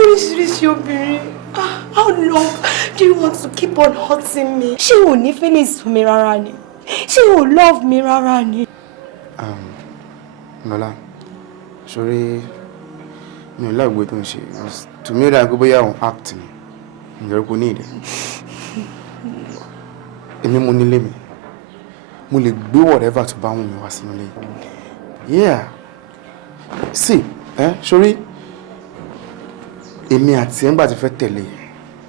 Oríṣiríṣi obìnrin. How long do you want to keep on hurting me? Ṣé o ní feelings fún mi rárá ni? Ṣé o love mi rárá ni? Lọ́lá, sorry, mi ò láìgbé tó ń ṣe. To me, that bóyá òun act ni. Ǹjẹ́ kò ní ìdẹ. Èmi mo nílé mi. Mo lè gbé whatever tó bá wù mí wá sínú ilé. Yeah. See, sorry. Èmi àti ẹ̀ ń gbà tí fẹ́ tẹ̀lé,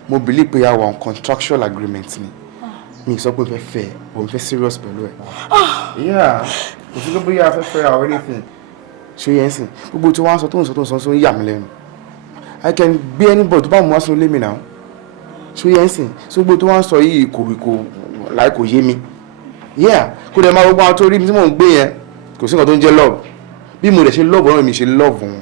mo believe pé a wà on contractual agreement ni. Mi sọ pé fẹ́ o fẹ́ serious pẹ̀lú ẹ̀. Yeah, kò sí pé bóyá a fẹ́ fẹ́ or anything. Ṣé yẹn sìn? Gbogbo tí wọ́n sọ tó ń sọ yà mí lẹ́nu. I can be anybody tó bá mú wá sínú ilé mi náà. Ṣé yẹn sìn? So gbogbo tí wọ́n sọ yìí kò yé mi. Yeah, kò dẹ̀ máa gbogbo àwọn tó rí mi tí mò ń gbé yẹn, kò sí nǹkan tó ń jẹ́ love. Bí mo dẹ̀ ṣe love ọ̀rọ̀ mi ṣe love wọn.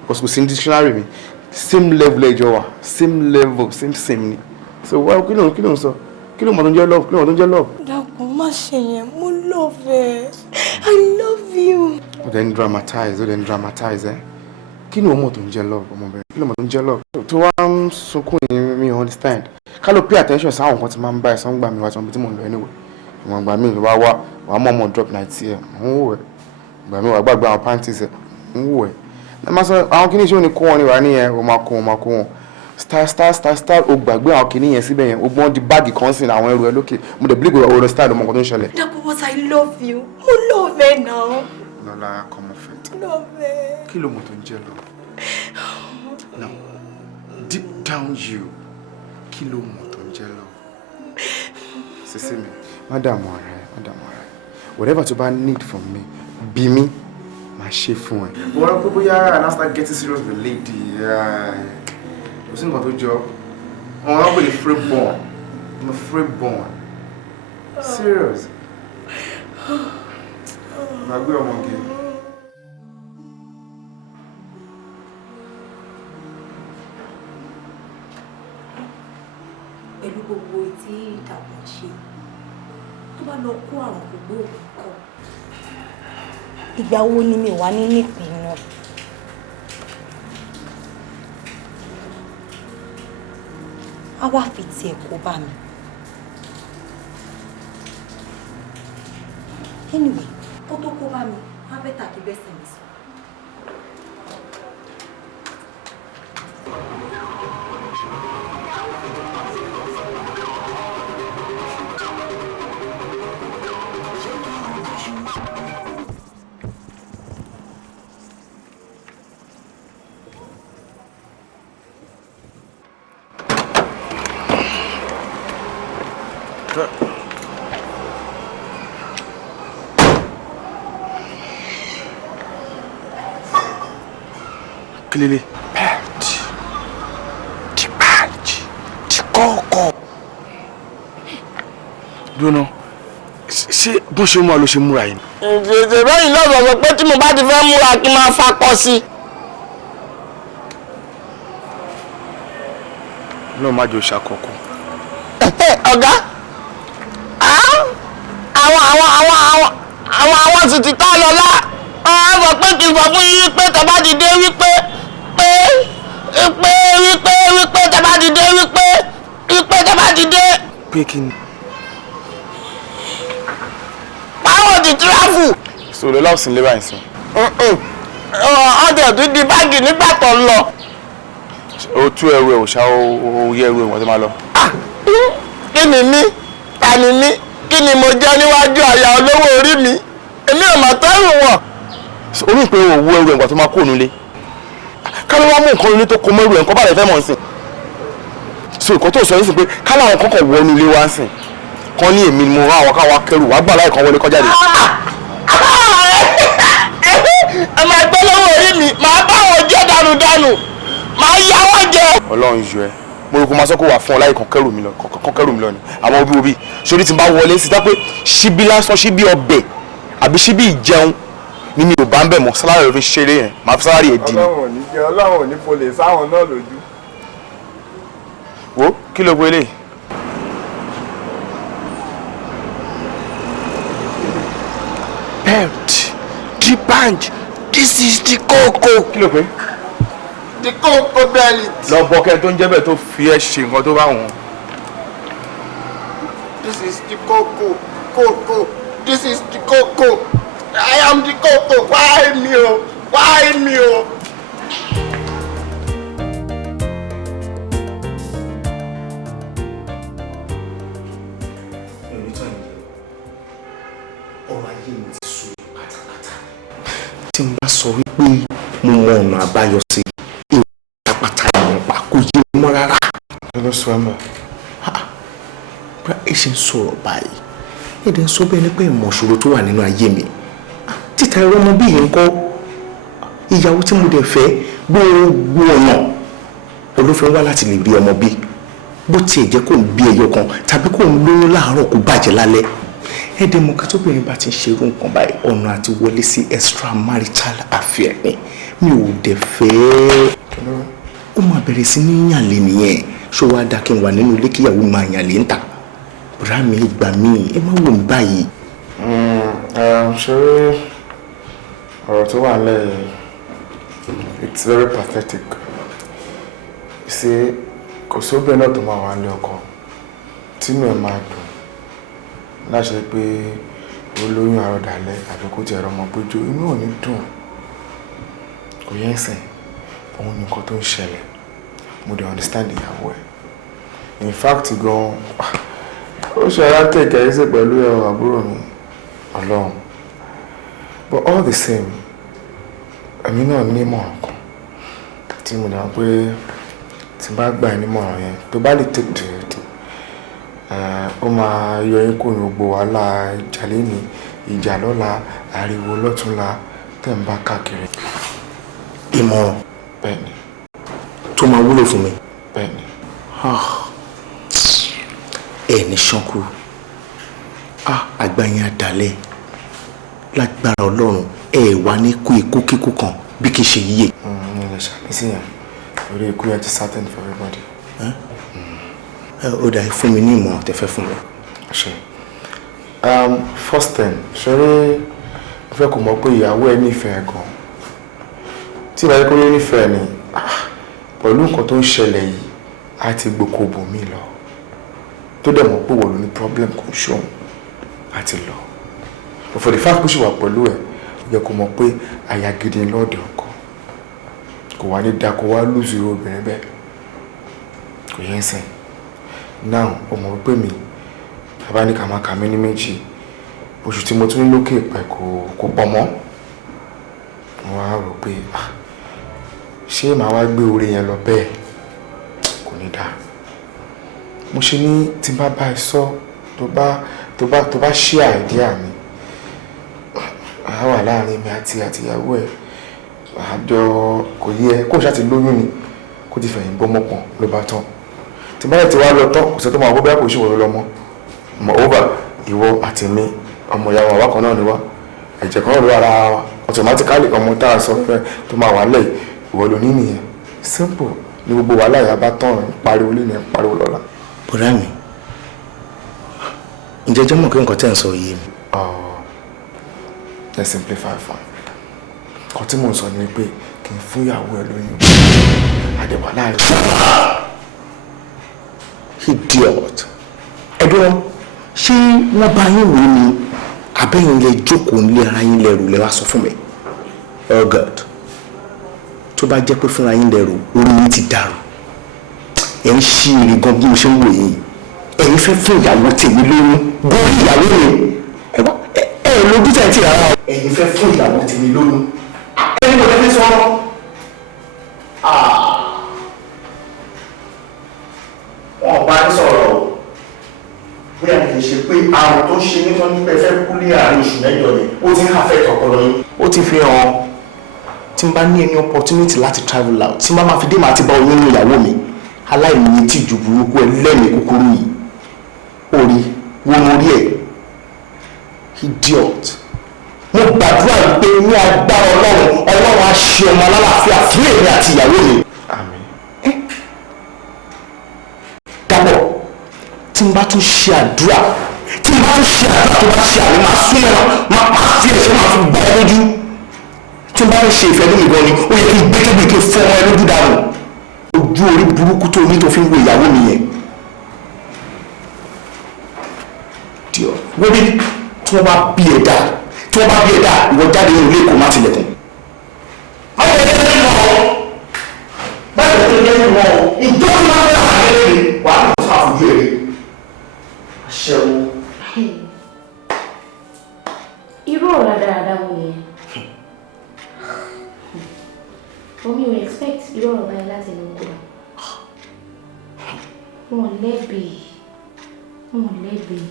Because kò sí dictionary mi. Same level ẹjọ́ wa, same level, same ni. So why kí ló ń sọ? Kí ló mọ̀ tó ń jẹ́ love? Kí ló mọ̀ tó ń jẹ́ love? Dàpọ̀ má ṣe yẹn, mo love ẹ. I love you. Ó dẹ̀ ń dramatize. Kí ni o mọ̀ tó ń jẹ́ love ọmọbìnrin? Kí ló mọ̀ tó ń jẹ́ love? Tó wá ń sunkún ni mi understand. Ká ló pay attention sáwọn nǹkan tí máa ń bá ẹ̀ sọ́ngbà mi wá tí mo ń lọ anyway. Ìwọ̀n ìgbà mi wá wà á mọ̀ drop night ẹ̀ ń wò ẹ̀. Ìgbà mi wà gbàgbé àwọn panties ẹ̀ ń wò ẹ̀. Àwọn kìíní ṣé ò ní kó wọn ní wà ní yẹn o máa kó wọn star o gbàgbé àwọn kìíní yẹn síbẹ̀ yẹn o gbọ́n di báàgì kan sí àwọn ẹrù ẹ lókè mo dẹ̀ bílíkì ọ̀rọ̀ style ọmọ kan tó ń ṣẹlẹ̀. Dàpọ̀ but I love you, mo love ẹ now. Lọ́lá come off it. Love ẹ. Kí ló mọ̀ tó ń jẹ́ lọ? Now deep down you kí ló mọ̀ tó ń jẹ́ lọ? Sísí mi má dààmú ara ẹ whatever tó bá need from me bí mi. My chef fún ẹ. Wọ́n rọ́ pé bóyá and I start getting serious with the lady. Kò sí nǹkan tó jọ. Wọ́n rọ́ pé the free born. I'm a free born. Serious. Gbàgbé ọmọge. Pẹ̀lú gbogbo tí Dàpọ̀ ṣe, tó bá lọ kó àrùn gbogbo òkú. Ìgbà wo ni mi wà ní nípìnnu? A wá fi tiẹ̀ kó bá mi. Anyway, kó tó kó bá mi, á bẹ́tà kí bẹ́sẹ̀ mi sọ. Kílélé. Kọ́kọ́. Dúró ṣé bó ṣe mú wa ló ṣe múra yìí? Ìṣèṣe bẹ́yìn náà sọ pé tí mo bá ti fẹ́ múra kí n máa fakọ sí. Náà má jò ṣàkọ́kọ́. Ọ̀gá, àwọn sì ti tá lọ́lá. Wọ́n sọ pé kí n sọ fún yín wípé tẹ́ bá ti dé wípé tẹ́ bá ti dé wípé tẹ́ bá ti dé. Pé kí ni? Báwo ti tíráfù? Sọ̀rọ̀ láòsìn lé báyìí sìn. Ọdẹ tó di báàgì nígbà tó ń lọ. O tú ẹrù ẹ̀ ò ṣá o yẹ ẹrù ẹ̀ wọ́n ti máa lọ. Kí ni mí? Ta ni mí? Kí ni mo jẹ́ níwájú àyà olówó orí mi? Èmi ò mà tẹ́rù wọn. Orí ìpè wò wú ẹrù ẹ̀ nǹkan tó máa kó nulẹ̀. Ká ló wá mú nǹkan nílé tó kó mọ́ ẹrù ẹ̀ nǹkan bá rẹ̀ fẹ́ mọ̀ ń sìn. So nǹkan tó sọ yín sí pé ká láwọn kọ́kọ́ wọnú ilé wa ń sìn. Kán ní èmi ni mo rán àwọn káwa kẹrù wá gbà láì kan wọlé kọjá dé. Ẹ máa gbé lọ́wọ́ orí mi, màá bá wọn jẹ́ dànù. Màá yá wọn jẹ. Ọlọ́run yọ ẹ. Mo rò kó máa sọ kó wà fún ọ láì kan kẹrù mi lọ ni. Àwọn òbí ṣorí ti bá wọlé sí tá pé ṣíbí lásán ṣíbí ọbẹ̀ àbí ṣíbí ìjẹun ni mi ò bá ń bẹ̀ mọ́ sálárì ló fi ṣeré yẹn máa fi sálárì ẹ̀ dì ní. Ọlọ́run ò ní folè sáwọn náà lójú. Wo kí ló gbélé? Belt, the band, this is the koko. Kí ló pé? The koko belt. Lọ bọ kẹ́ tó ń jẹ́ bẹ́ẹ̀ tó fi ẹ́ ṣe nǹkan tó bá wọn. This is the koko. This is the koko. I am the koko. Why me o? Tí n bá sọ wípé mo mọ ọ̀nà àbáyọ sí ìwé àpáta ìwọ̀n pa kò yé mi mọ́ rárá. Kí ló sọ ẹ́ mọ̀? Bí ẹ ṣe ń sọ̀rọ̀ báyìí, èdè ń sọ bẹ́ẹ̀ ni pé ìmọ̀ ìṣòro tó wà nínú ayé mi. Títa ẹ̀rọ ọmọ bíi nǹkan ìyàwó tí mo dẹ̀ fẹ́ gbogbo ọ̀nà olófin wá láti lè bí ọmọ bí. Bó tiẹ̀ jẹ́ kó ń bí ẹyọ kan tàbí kó ń lóyún láàárọ̀ kó bàjẹ́ lálẹ́. Ẹ̀dẹ̀ mọ̀ká tóbìnrin bá ti ń ṣerú nǹkan báyìí ọ̀nà àti wọlé sí extramarital affair ni mi ò dẹ̀ fẹ́. Ó máa bẹ̀rẹ̀ sí ní yànlé nìyẹn ṣó wá dá kí n wà nínú ilé kíyàwó máa yànlé ń ta. Bùrá mi gbà mí ẹ má wò mí báyìí. Ṣé ọ̀rọ̀ tó wà lẹ́yìn it's very pathetic. You see, kò sóbẹ̀ náà tó máa wà ní ọkọ tínú ẹ̀ máa dùn láṣẹ pé olóyún àròdàlẹ̀ àbíkú ti ẹ̀rọ ọmọ péjú inú ò ní dùn kò yẹ ẹsẹ̀ òun ní nǹkan tó ń ṣẹlẹ̀ mo dey understand ìyàwó ẹ̀ in fact gan ó ṣe ara tẹ̀kẹ́ ẹsẹ̀ pẹ̀lú ẹ̀rọ àbúrò mi ọlọ́run but all the same èmi náà ní ìmọ̀ràn kan tí mo dà pé tí bá gbà ẹ́ nímọ̀ràn yẹn tó bá lè take to it ó máa yọ yín kò ní gbogbo wàhálà ìjà lẹ́ni ìjà lọ́la ariwo lọ́túnla tẹ̀ ń bá káàkiri. Ìmọ̀ràn bẹ́ẹ̀ni tó máa wúlò fún mi. bẹ́ẹ̀ni. Ẹ ní ṣánkú àgbáyé àdálẹ̀ lágbára Ọlọ́run ẹ wà ní kú ikú kíkú kan bí kì í ṣe yíyẹ. mi ò lè ṣàmìsí yẹn orí ikú yẹn ti certain for everybody. Ó dà fún mi ní ìmọ̀ràn tẹ́ fẹ́ fún mi. ṣe First thing, ṣeré fẹ́ kò mọ̀ pé ìyàwó ẹ nífẹ̀ẹ́ gan. Tí ìbá yẹ kó yẹ nífẹ̀ẹ́ ni, pẹ̀lú nǹkan tó ń ṣẹlẹ̀ yìí, á ti gboko bò mí lọ. Tó dẹ̀ mọ̀ pé wọ́n ló ní problem kò ṣóhun, á ti lọ. But for the fact pé ṣe wà pẹ̀lú ẹ̀, ó yẹ kó mọ̀ pé àyà gidi lọ́ọ̀dẹ̀ ọkọ. Kò wá ní da kó wá lùzù irú obìnrin bẹ́ẹ̀. Kò yẹ ń sìn. Now, ó mọ̀ pé mi, bàbá ní ká máa kà mí ní méjì. Oṣù tí mo tún ní lókè pẹ̀ kò pọ̀ mọ́. Mo wá rò pé ṣé màá wá gbé orí yẹn lọ bẹ́ẹ̀? Kò ní dáa. Mo ṣe ní tí bá bá ẹ sọ tó bá share idea mi. A wà láàrin mi àti ìyàwó ẹ̀. Àjọ kò yẹ kó ṣáà ti lóyún ni kó ti fẹ̀yìn bọ́mọ pọ̀n ló bá tán. Tí bá yẹ ti wá lọ tán kò sẹ́ tó máa bọ́ bí àpò ìṣòwò lọ́mọ. Moreover, ìwọ àti mi ọmọ ìyàwó àwa kan náà ni wá. Ẹ̀jẹ̀ kan ló ara wa automatically ọmọ tá a sọ fẹ́ tó máa wà lẹ́yìn ìwọ ló ní nìyẹn. Simple ni gbogbo wàhálà yà bá tán pariwo lé ní pariwo lọ́la. Bọ̀dá mi, ǹjẹ́ jẹ́ mọ̀ kí nǹkan tẹ́ ń sọ yìí mi? Let's simplify fún un. Nǹkan tí mò ń sọ ni pé kí n fún ìyàwó ẹ lóyún. Àdẹ̀wà láàrin. Idiot. Ẹ̀dùn ṣé wọ́n bá yín wò ni àbẹ́yìn lè jókòó nílé ara yín lẹ́rù lẹ́ wá sọ fún mi? Oh God. Tó bá jẹ́ pé fúnra yín lẹ́rù orí yín ti dàrú. Ẹ̀ ń ṣí èrè gan bí mo ṣe ń wò yín. Ẹ̀yin fẹ́ fún ìyàwó tèmi lóyún. Bóyá ìyàwó mi. Ẹ lójú tẹ̀ tí rárá. Ẹ̀yin fẹ́ fún ìyàwó tèmi lóyún. Ẹni mo lè fi sọ̀rọ̀. Wọ́n bá ń sọ̀rọ̀ o. Bóyá kì í ṣe pé àrùn tó ṣe ní wọ́n nípa ẹ̀fẹ́ kú ní àárín oṣù mẹ́jọ ni ó ti ń affect ọpọlọ yín. Ó ti fi hàn tí n bá ní any opportunity láti travel out tí n bá máa fi dé màá ti bá oyún ní ìyàwó mi aláìní tí ju burúkú ẹ lẹ́mìí kúkúrú yìí. Orí wọn mo rí ẹ̀ idiot. Mo gbàdúrà pé ní agbára Ọlọ́run á ṣe ọmọ alálàáfíà fún èmi àti ìyàwó mi. Àmín. Dàbọ̀ tí n bá tún ṣe àdúrà tó bá ṣe àmì máa súnmọ́ máa fi ẹ̀ṣẹ̀ máa fi gbọ́ ẹ lójú. Tí n bá ń ṣe ìfẹ́ lómi gan ni ó yẹ kí n gbé kí n fọ́ ọmọ ẹ lójú dànù. Ojú orí burúkú tó ní tó fi ń wo ìyàwó mi yẹn. Díọ̀ wọ́n bí tí wọ́n bá bí ẹ̀ dáa ìwọ jáde ní ilé ìkó má tilẹ̀kùn. Àwọn ẹgbẹ́ tó ń bọ̀ ọ́ báyìí tó ń lẹ́yìn wọn ìjọ tí wọ́n bá wà lẹ́yìn wà á lọ sí àfojú èrè. Aṣẹ́wó. Irú ọ̀rọ̀ dáadáa wo nìyẹn? Omi ò expect irú ọ̀rọ̀ báyìí láti inú kúrò. Wọ́n lẹ́bi.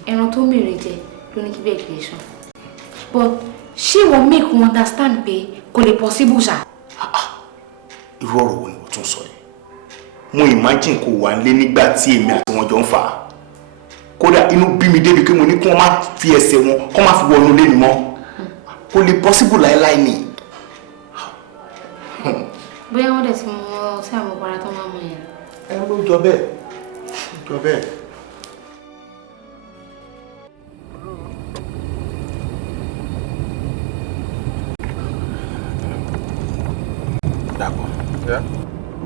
Ẹran tó mèrè jẹ ló ní kí bẹ́ẹ̀ creation. But ṣé wọ́n make one understand pé kò lè possible ṣá? Irú ọ̀rọ̀ wo ni mo tún sọ yìí? Mo imagine kò wà nílé nígbà tí èmi àti wọn jọ ń fà á. Kódà inú bí mi débi pé mo ní kí wọ́n má fi ẹsẹ̀ wọn kó má fi wọnú ilé mi mọ́. Kò lè possible láéláé ni. Bóyá wọ́n dẹ̀ ti mọ sí àwọn ọ̀pára tó máa mọ yẹn. Ẹ ló jọ bẹ́ẹ̀. Dàpọ̀.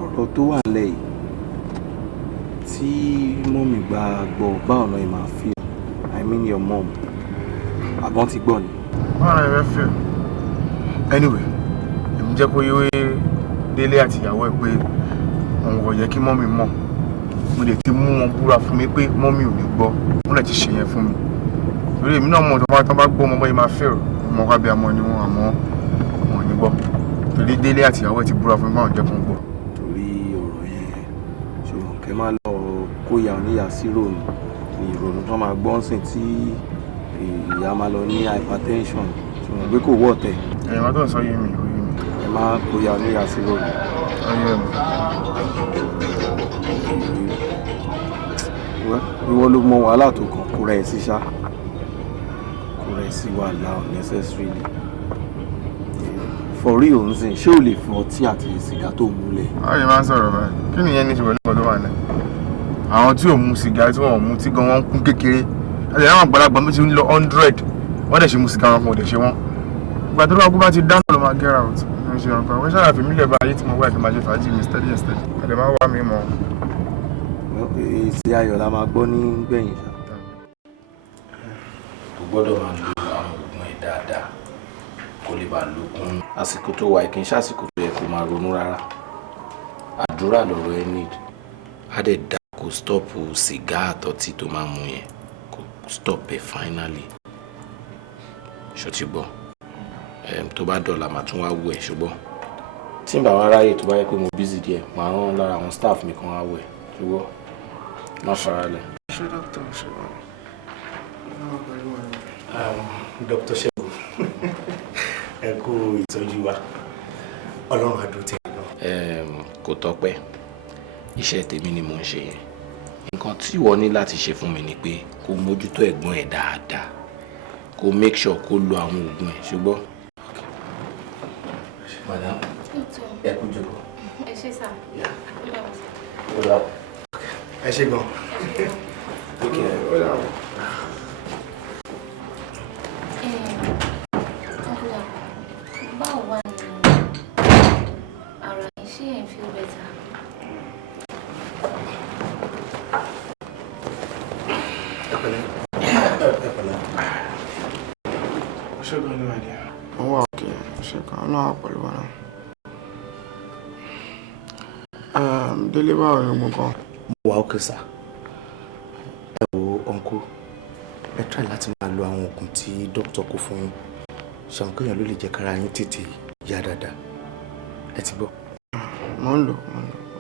Ọ̀rọ̀ tó wà lẹ́yìn tí mọ́mì gbà gbọ́ báwo náà máa feel. I mean your mom. Àbọ̀n ti gbọ́ ni. Báwo ni ẹ fẹ́? Anyway, èmi jẹ́ kó yé Délé àti ìyàwó ẹ̀ pé òun kò yẹ kí mọ́mì mọ̀. Mo lè ti mú wọn búra fún mi pé mọ́mì ò ní gbọ́. Wọ́n lè ti ṣe yẹn fún mi. Torí èmi náà mọ̀ tó bá gbọ́ ọmọ báyìí máa fẹ́ ọmọ kábí amọ̀ ni wọ́n àmọ́ wọn ò ní gbọ́. Torí Délé àti ìyàwó ẹ̀ ti búra fún mi báwọn jẹ́ kó ń gbọ́. Torí ọ̀rọ̀ yẹn ṣùgbọ́n kẹ́ máa lọ kóyà oníyà sí rònú ní ìrònú tó máa gbọ́n sìn tí ìyá máa lọ ní hypertension ṣùgbọ́n pé kò wọ́ ọ̀tẹ̀. Ẹ̀yìn máa tó ń sọ yé mi ò yé mi. Ẹ máa kóyà oníyà sí rònú. Ọyẹ mi. Ìwọ ló mọ wàhálà tó kàn kó rẹ̀ sí ṣá kó rẹ̀ sí wàhálà unnecessarily. For real ń sìn ṣé ò lè fọ ọtí àti sìgá tó múlẹ̀. Báyìí máa ń sọ̀rọ̀ báyìí kí nìyẹn ní ṣùgbọ́n nípa tó wà náà àwọn tí ò mu sìgá tí wọ́n ò mu tí gan wọ́n ń kún kékeré àti àwọn àgbàlagbà tó ti ń lọ 100 wọ́n dẹ̀ ṣe mú sìgá wọn fún ọ̀dẹ̀ ṣe wọ́n ìgbà tó lọ́wọ́ bá ti dáná ló máa get out ní ṣe nǹkan wọ́n ṣáà fi mílíọ̀nù ayé tí mo wá ìfẹ́ máa ṣe fàájì mi steady ẹ̀dẹ̀ máa wá mi mọ́. èsì ayọ̀ la máa gbọ́ ní gbẹ̀yìn ṣá. o gbọ́dọ̀ máa lo àwọn oògùn ẹ̀ dáadáa kó lè bá lókun. àsìkò tó wà kì í ṣàsìkò tó yẹ kó máa ronú rárá àdúrà lọ̀rọ̀ ẹ need á dẹ̀ dá kó stop sìgá àtọtí tó máa mú yẹn kó stop ẹ̀ finally ṣọtí gbọ́ tó bá dọ̀là màá tún wá wù ẹ̀ ṣùgbọ́n tí n bá wá ráyè tó bá yẹ pé mo busy díẹ̀ màá rán lára àwọn staff mi kan wá wù ẹ̀ ṣùgbọ́n má faralẹ̀. ṣé dókítà ṣe wà Dr. Ṣẹ́gun ẹ kú ìtọ́jú wa ọlọ́run àdúró tẹ̀ náà. kò tọ́pẹ́ iṣẹ́ tèmi ni mò ń ṣe yẹn nǹkan tí ìwọ ní láti ṣe fún mi ni pé kó mójútó ẹ̀gbọ́n ẹ̀ dáadáa kó make sure kó lo àwọn oògùn ẹ̀ ṣùgbọ́n. madam ẹ kú jókòó. ẹ ṣé sà. ẹ ṣé gan. báwo wà ní ara yín ṣé ẹ̀ ń feel better? ṣẹ́gun ní wàdí wọ́n wà òkè ṣẹ́gun ọlọ́wà pẹ̀lú wa náà. Délé báwo ni gbogbo kan. mo wà ókè sá ẹ wo ọ̀nkú ẹ try láti máa lo àwọn oògùn tí dókítà kó fún yín ṣàǹkéyàn ló lè jẹ́ kára yín tètè yá dáadáa ẹ ti gbọ́. mo ń lò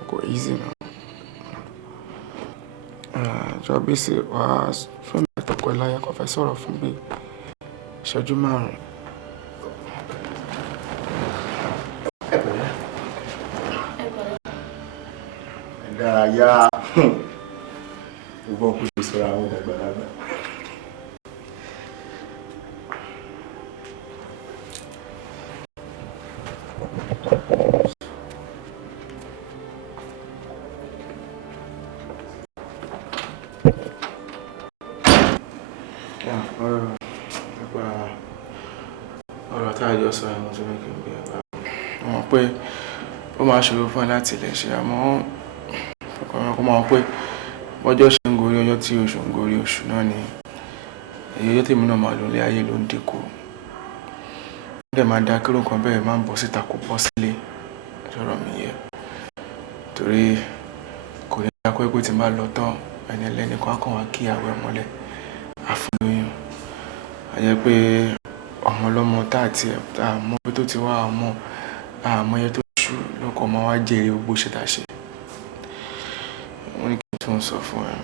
kò easy náà. jọ bí sí wàá fún mi àtọkọ ẹ láyà kó fẹ́ sọ̀rọ̀ fún bí ìṣẹ́jú 5. ìdárayá gbogbo ọkùnrin ṣe sọ̀rọ̀ àwọn àgbàlagbà. ọ̀rọ̀ tá a jọ sọ ẹ̀mọ́ tó mẹ́kì ń gbé ẹ̀bá wọn pé ó máa ṣòro fún ẹ láti lè ṣe àmọ́ kó máa pé bọ́jọ́ ṣe ń gorí ọjọ́ tí oṣù ń gorí oṣù náà ni èyí ọjọ́ tèmi náà máa lò lé ayé ló ń dínkù ó dẹ̀ máa dá kírò nǹkan bẹ́ẹ̀ máa ń bọ́ síta kó bọ́ sílé sọ̀rọ̀ mi yẹ torí kò ní dákọ́ pé tí n bá lọ tán ẹni ẹlẹ́ni kan kàn wá kí àwẹ̀ mọ́lẹ̀ àfúnlóyún a jẹ́ pé ọmọ ọlọ́mọ tá àti àmọ́ pé tó ti wá àmọ́ iye tó ṣú lọ́kọ̀ máa wá jèrè gbogbo ṣe tá ṣe wọ́n ní kí n tún sọ fún ẹ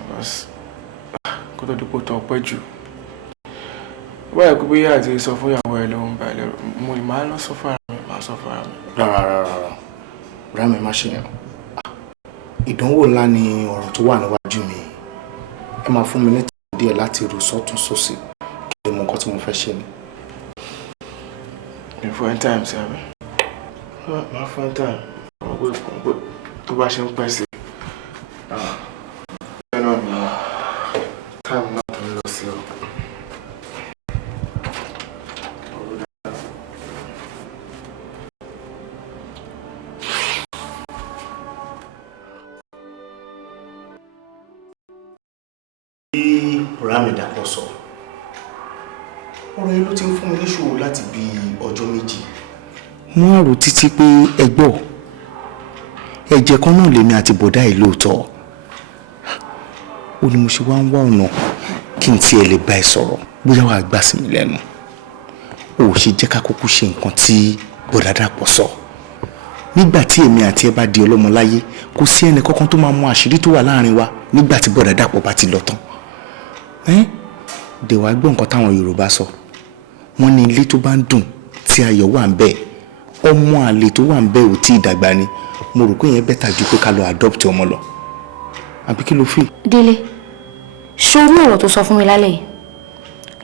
kó tó dípò tó ọpẹ́ jù báyìí kó bí àti sọ fún ìyàwó ẹ ló ń ba ẹ lẹ́rù mo lè máa lọ sọ fún ara mi máa sọ fún ara mi. rárá rámi má ṣe yàn ìdánwò ńlá ni ọ̀rọ̀ tó wà níwájú mi ẹ máa fún mi ní tàbí díẹ̀ láti rò sọ́tún sósì kí lè mọ nǹkan tí mo fẹ́ ṣe ni. before in time sí àmì máa fún in time tó bá ṣe ń pẹ́ sí ẹ náà ni time náà tó ń lọ sí ọ. Rámi dàpọ̀ sọ ọ̀rọ̀ yìí ló ti ń fún mi níṣòro láti bí ọjọ́ méjì. wọ́n á rò títí pé ẹ gbọ́ ẹ̀jẹ̀ kan náà lèmi àti bọ̀dá yìí lóòótọ́ ó ní mo ṣe wá ń wá ọ̀nà kí n tiẹ̀ lè bá ẹ sọ̀rọ̀ bóyá wàá gbà sí mi lẹ́nu ó ṣe jẹ́ ká kúkú ṣe nǹkan tí bọ̀dá dàpọ̀ sọ nígbà tí èmi àti ẹ bá di ọlọ́mọ láyé kò sí ẹnì kankan tó máa mọ àṣírí tó wà láàrin wa nígbà tí bọ̀dá dàpọ̀ bá ti lọ tán dẹ̀wà gbọ́ nǹkan táwọn Yorùbá sọ wọ́n ní ilé tó bá ń dùn tí ayọ̀ wà ń bẹ̀ ọmọ àlè tó wà ń bẹ̀ ò tí ì dàgbà ni mo rò pé yẹn bẹ́tà ju pé ká lọ adopt ọmọ lọ àbí kí ló fi. Délé ṣòro ọ̀rọ̀ tó sọ fún mi lálẹ́ yìí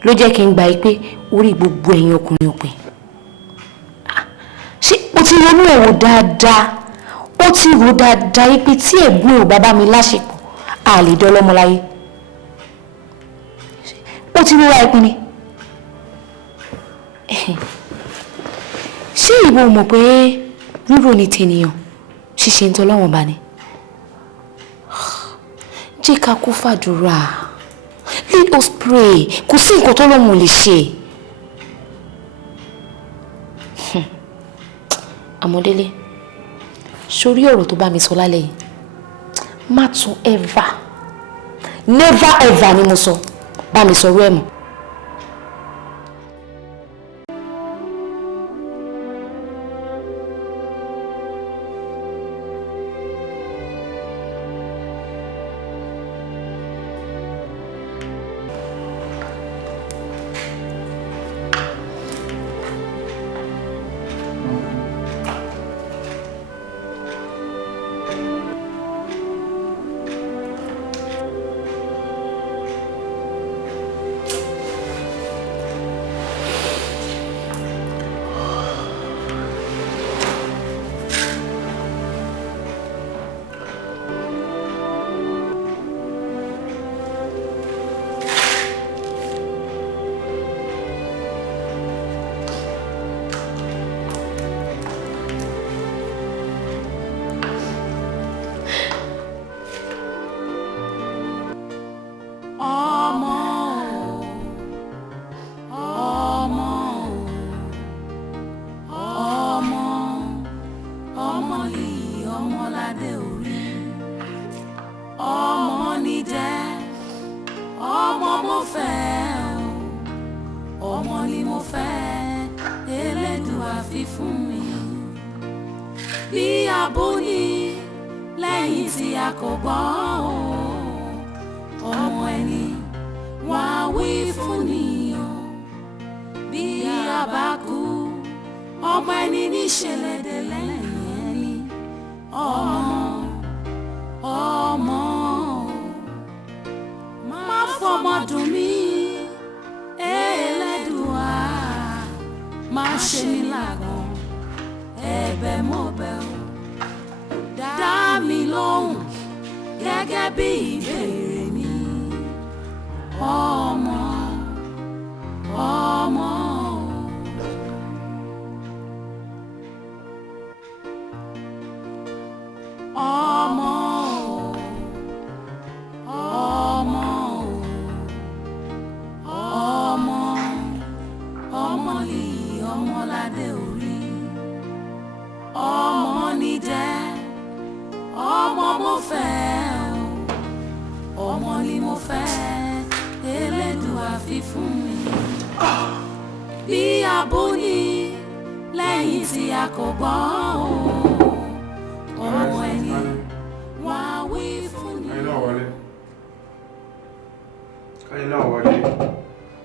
ló jẹ́ kí n gbà pé orí gbogbo ẹ̀yin ọkùnrin òpin ṣé o ti ronú ẹ̀ wò dáadáa ó ti rò dáadáa pé tí ẹ̀gbọ́n ò bàbá mi láṣepọ̀ a lè dán ọlọ́mọ láyé ó ti rúra ẹkùn ni. Ṣé ìwọ mọ̀ pé rírò ní tènìyàn ṣíṣe ń tọ́lọ́wọ̀n bá ní? Jẹ́ ká kó fàdúrà. Let us pray. Kò sí nǹkan tó lọ́wọ́ lè ṣe. Àmọ́délé, sórí ọ̀rọ̀ tó bá mi sọ lálẹ́ yìí, má tún ever, never ever ni mo sọ, bá mi sọ̀rọ̀ ẹ̀ mọ́.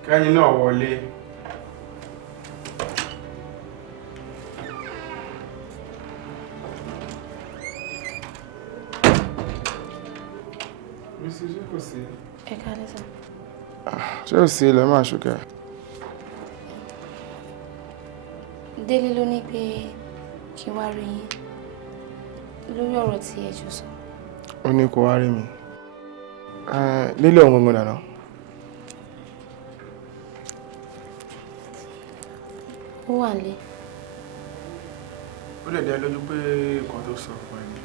Kẹ́yìn náà wọlé. Mrs. ṣé kò sí? Ẹ káalẹ́ sà. Ṣé ò sí ilẹ̀ máa ṣúkẹ́? Délé ló ní pé kí n wá rí yín lórí ọ̀rọ̀ tí ẹ jọ sọ. Ó ní kó wá rí mi. Lílé òun gbogbo dànù. Ó wà nílé. Ó lè dá ẹ lójú pé nǹkan tó sọ fún ẹ ni.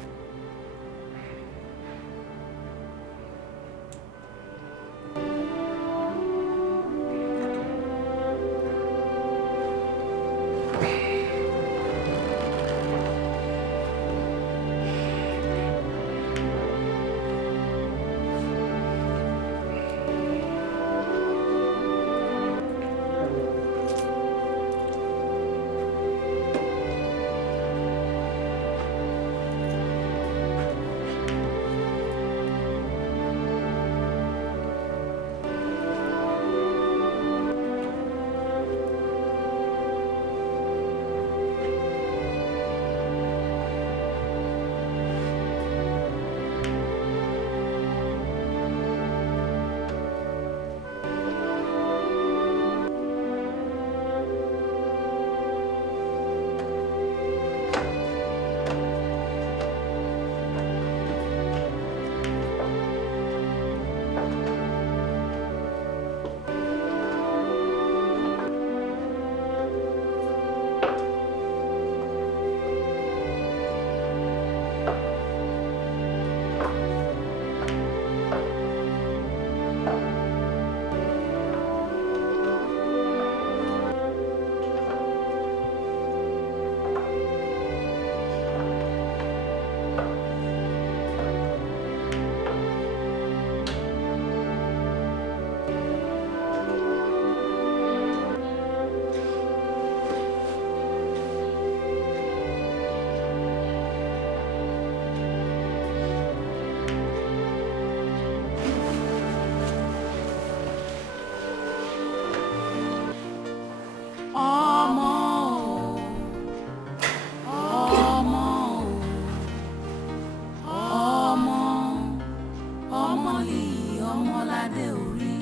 ládé orí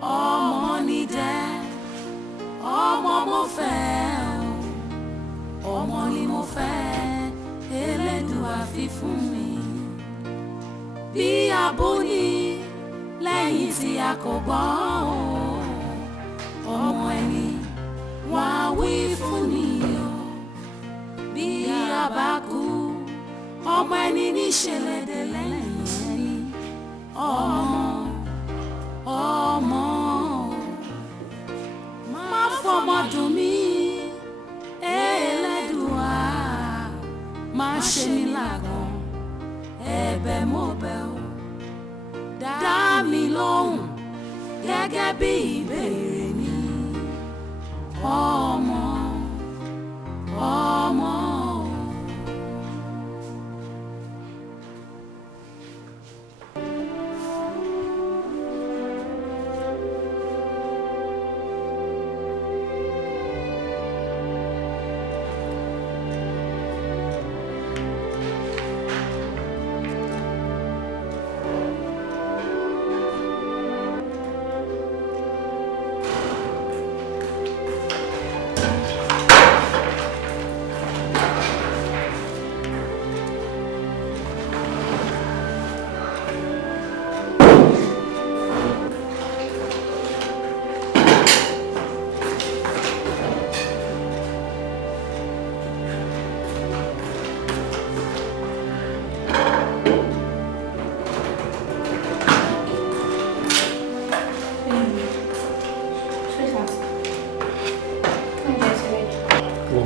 ọmọ ní jẹ́ ọmọ mo fẹ́ o ọmọ ni mo fẹ́ Elédùà fi fún mi bí abóni lẹ́yìn tí a kò gbọ́ ọmọ ẹni wá wí fún ni o bí a bá kú ọmọ ẹni níṣẹ̀lẹ̀ dé lẹ́yìn ẹni ọmọ má fọmọ dùn mí Elédùà má ṣe mí lágàn ẹ̀bẹ̀ mo bẹ̀ ọ́ dá mi lóhùn gẹ́gẹ́ bí ìbéèrè mi ọmọ.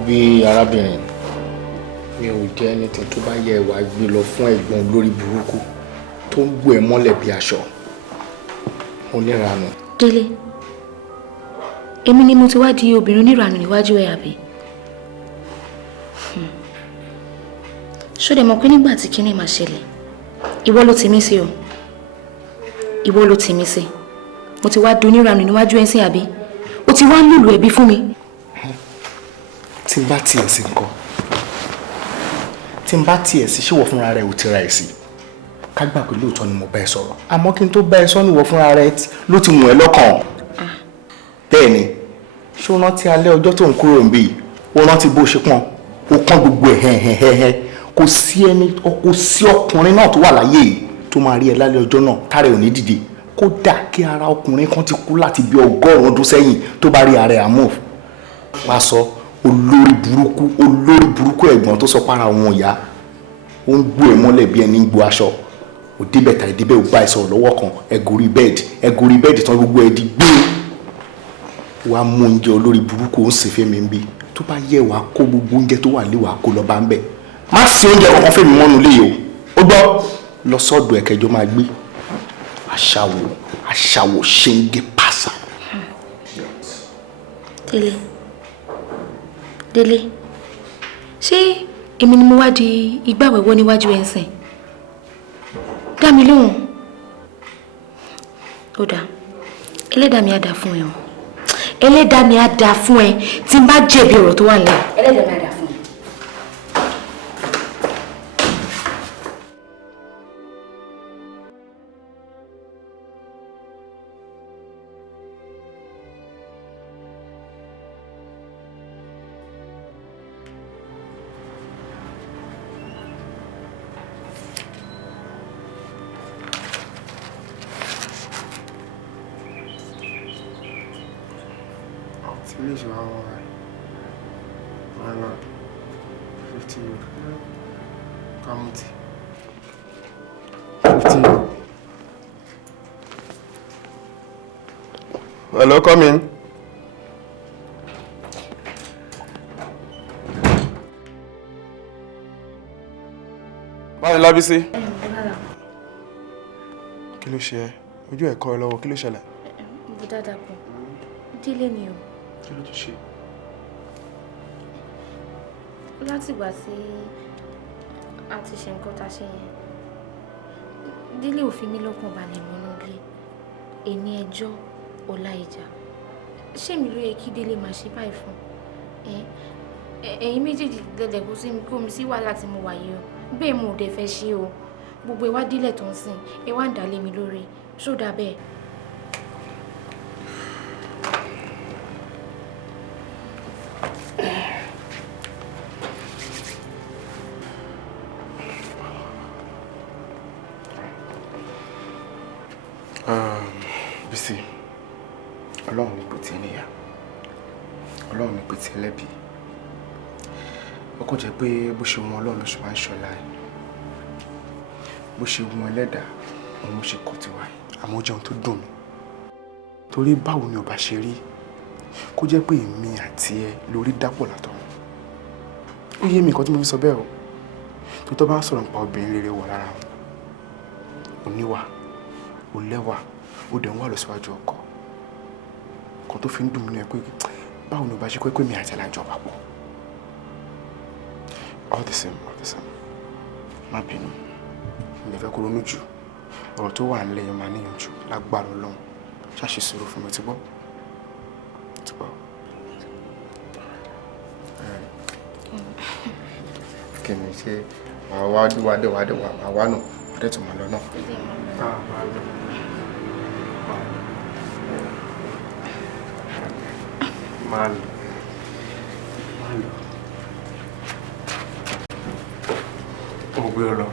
bí arábìnrin mi ò jẹ́ ẹni tó bá yẹ wá gbé lọ fún ẹ̀gbọ́n lórí burúkú tó ń bù ẹ́ mọ́lẹ̀ bí aṣọ oníranù. Délé, èmi ni mo ti wá di obìnrin oníranù níwájú ẹ̀ àbí? Ṣó dẹ̀ mọ̀ pé nígbà tí kíní máa ṣẹlẹ̀ ìwọ ló ti mí sí o, ìwọ ló ti mí sí, mo ti wá di oníranù níwájú ẹ̀ sí àbí? O ti wá lùlù ẹ̀bí fún mi. Tí n bá tiẹ̀ sí nǹkan, tí n bá tiẹ̀ sí ṣíwọ́ fúnra rẹ̀ ò ti ra ẹ̀ sí, ká gbà pé lóòótọ́ ni mo bá ẹ sọ̀rọ̀, àmọ́ kí n tó bá ẹ sọ níwọ̀ fúnra rẹ̀ ló ti mú ẹ lọ́kàn. Bẹ́ẹ̀ ni, ṣé o rántí alẹ́ ọjọ́ tó ń kúrò ń bí, o rántí bó ṣe pọ́n, o kán gbogbo ẹ̀ hẹ́hẹ́hẹ́, kò sí ọkùnrin náà tó wà láyé yìí tó máa rí ẹ lálẹ́ ọjọ́ náà tára ẹ̀ ò ní dìde, kódà kí ara ọkùnrin kan ti kú láti bí 100 ọdún sẹ́yìn tó bá rí ara ẹ̀ àmọ́ wá sọ olórí burúkú ẹ̀gbọ́n tó sọ para àwọn ìyá ó ń gbó ẹ̀ mọ́lẹ̀ bí ẹni ń gbó aṣọ ò débẹ̀ tàbí débẹ̀ ò bá ẹ sọ̀rọ̀ lọ́wọ́ kan ẹ̀gòrí bẹ́ẹ̀dì tán gbogbo ẹ̀ di gbé wàá mú oúnjẹ olórí burúkú ó ń sè fẹ́mi ń bí tó bá yẹ wàá kó gbogbo oúnjẹ tó wà lé wàá kó lọ bá ń bẹ̀ má sí oúnjẹ kankan fẹ́mi mọ́nu lé o ó gbọ́ lọ sọ́dọ̀ ẹ̀kẹjọ máa gbé aṣàwò ṣe ń gé pàṣà. Délé, ṣé èmi ni mo wá di igbá wẹ̀wọ́ níwájú ẹ̀ ń sìn? Dá mi lóhùn. Ó dáa, ẹlẹ́dàá mi á dá fún ẹ o. Ẹlẹ́dàá mi á dá fún ẹ tí n bá jẹ̀bi ọ̀rọ̀ tó wà nílẹ̀. Ẹlẹ́dàá mi á dá fún ẹ. Please, why not? 50 Kamuti. 50. Hello, come in. Báwo la Bísí? Kí ló ṣe ẹ́? Ojú ẹ̀ kọ́ ẹ lọ́wọ́, kí ló ṣẹlẹ̀? Bó dáadáa pọ̀, Délé ni o. Kí ló tún ṣe? Látìgbà tí a ti ṣe nǹkan tá a ṣe yẹn, Délé ò fi mí lọ́kàn balẹ̀ mọ́nú ilé. Èní ẹjọ́, ọ̀la ìjà. Ṣé mi ló yẹ kí Délé máa ṣe báyìí fún? Ẹ̀yin méjèèjì dẹ̀dẹ̀ kó mi sí wàhálà tí mo wà yìí o. Bẹ́ẹ̀ mo dẹ̀ fẹ́ ṣe o. Gbogbo ẹ wá délẹ̀ tó ń sìn, ẹ wá ń dálé mi lórí. ṣó dà bẹ́ẹ̀. Bísí, Ọlọ́run ní pè tí ẹ níyà, Ọlọ́run ní pè tí ẹ lẹ́bi. Ó kò jẹ́ pé bó ṣe wọn Ọlọ́run ló ṣe máa ń ṣọlá ẹ̀. Bó ṣe wọn ẹlẹ́dàá, òun ló ṣe kọ́ tiwa. Àmọ́ ó jẹun tó dùn mí. Torí báwo ni ó bá ṣe rí kó jẹ́ pé èmi àti ẹ lórí dápọ̀ látọ̀run. Ó yé mi nǹkan tí mo fi sọ bẹ́ẹ̀ o. Tó tọ́ bá ń sọ̀rọ̀ nípa obìnrin rere wọ̀ lára wọn. Oníwà, ó lẹ́wà, ó dẹ̀ ń wà lọ síwájú ọkọ. Nǹkan tó fi ń dùn mí ni pé báwo ni ó bá ṣe pé mi àti alájọ papọ̀. All the same. Má bínú. Mi fẹ́ kó ronú jù. Ọ̀rọ̀ tó wà nílẹ̀ yẹn máa níyànjú lágbára Ọlọ́run. Ṣáṣe sùúrù fún mi, ti gbọ́? Ti gbọ́? Kí ni ṣe wàá wá nù, adé tó máa lọ náà. Máa lọ. Ó gbé ọ lọ.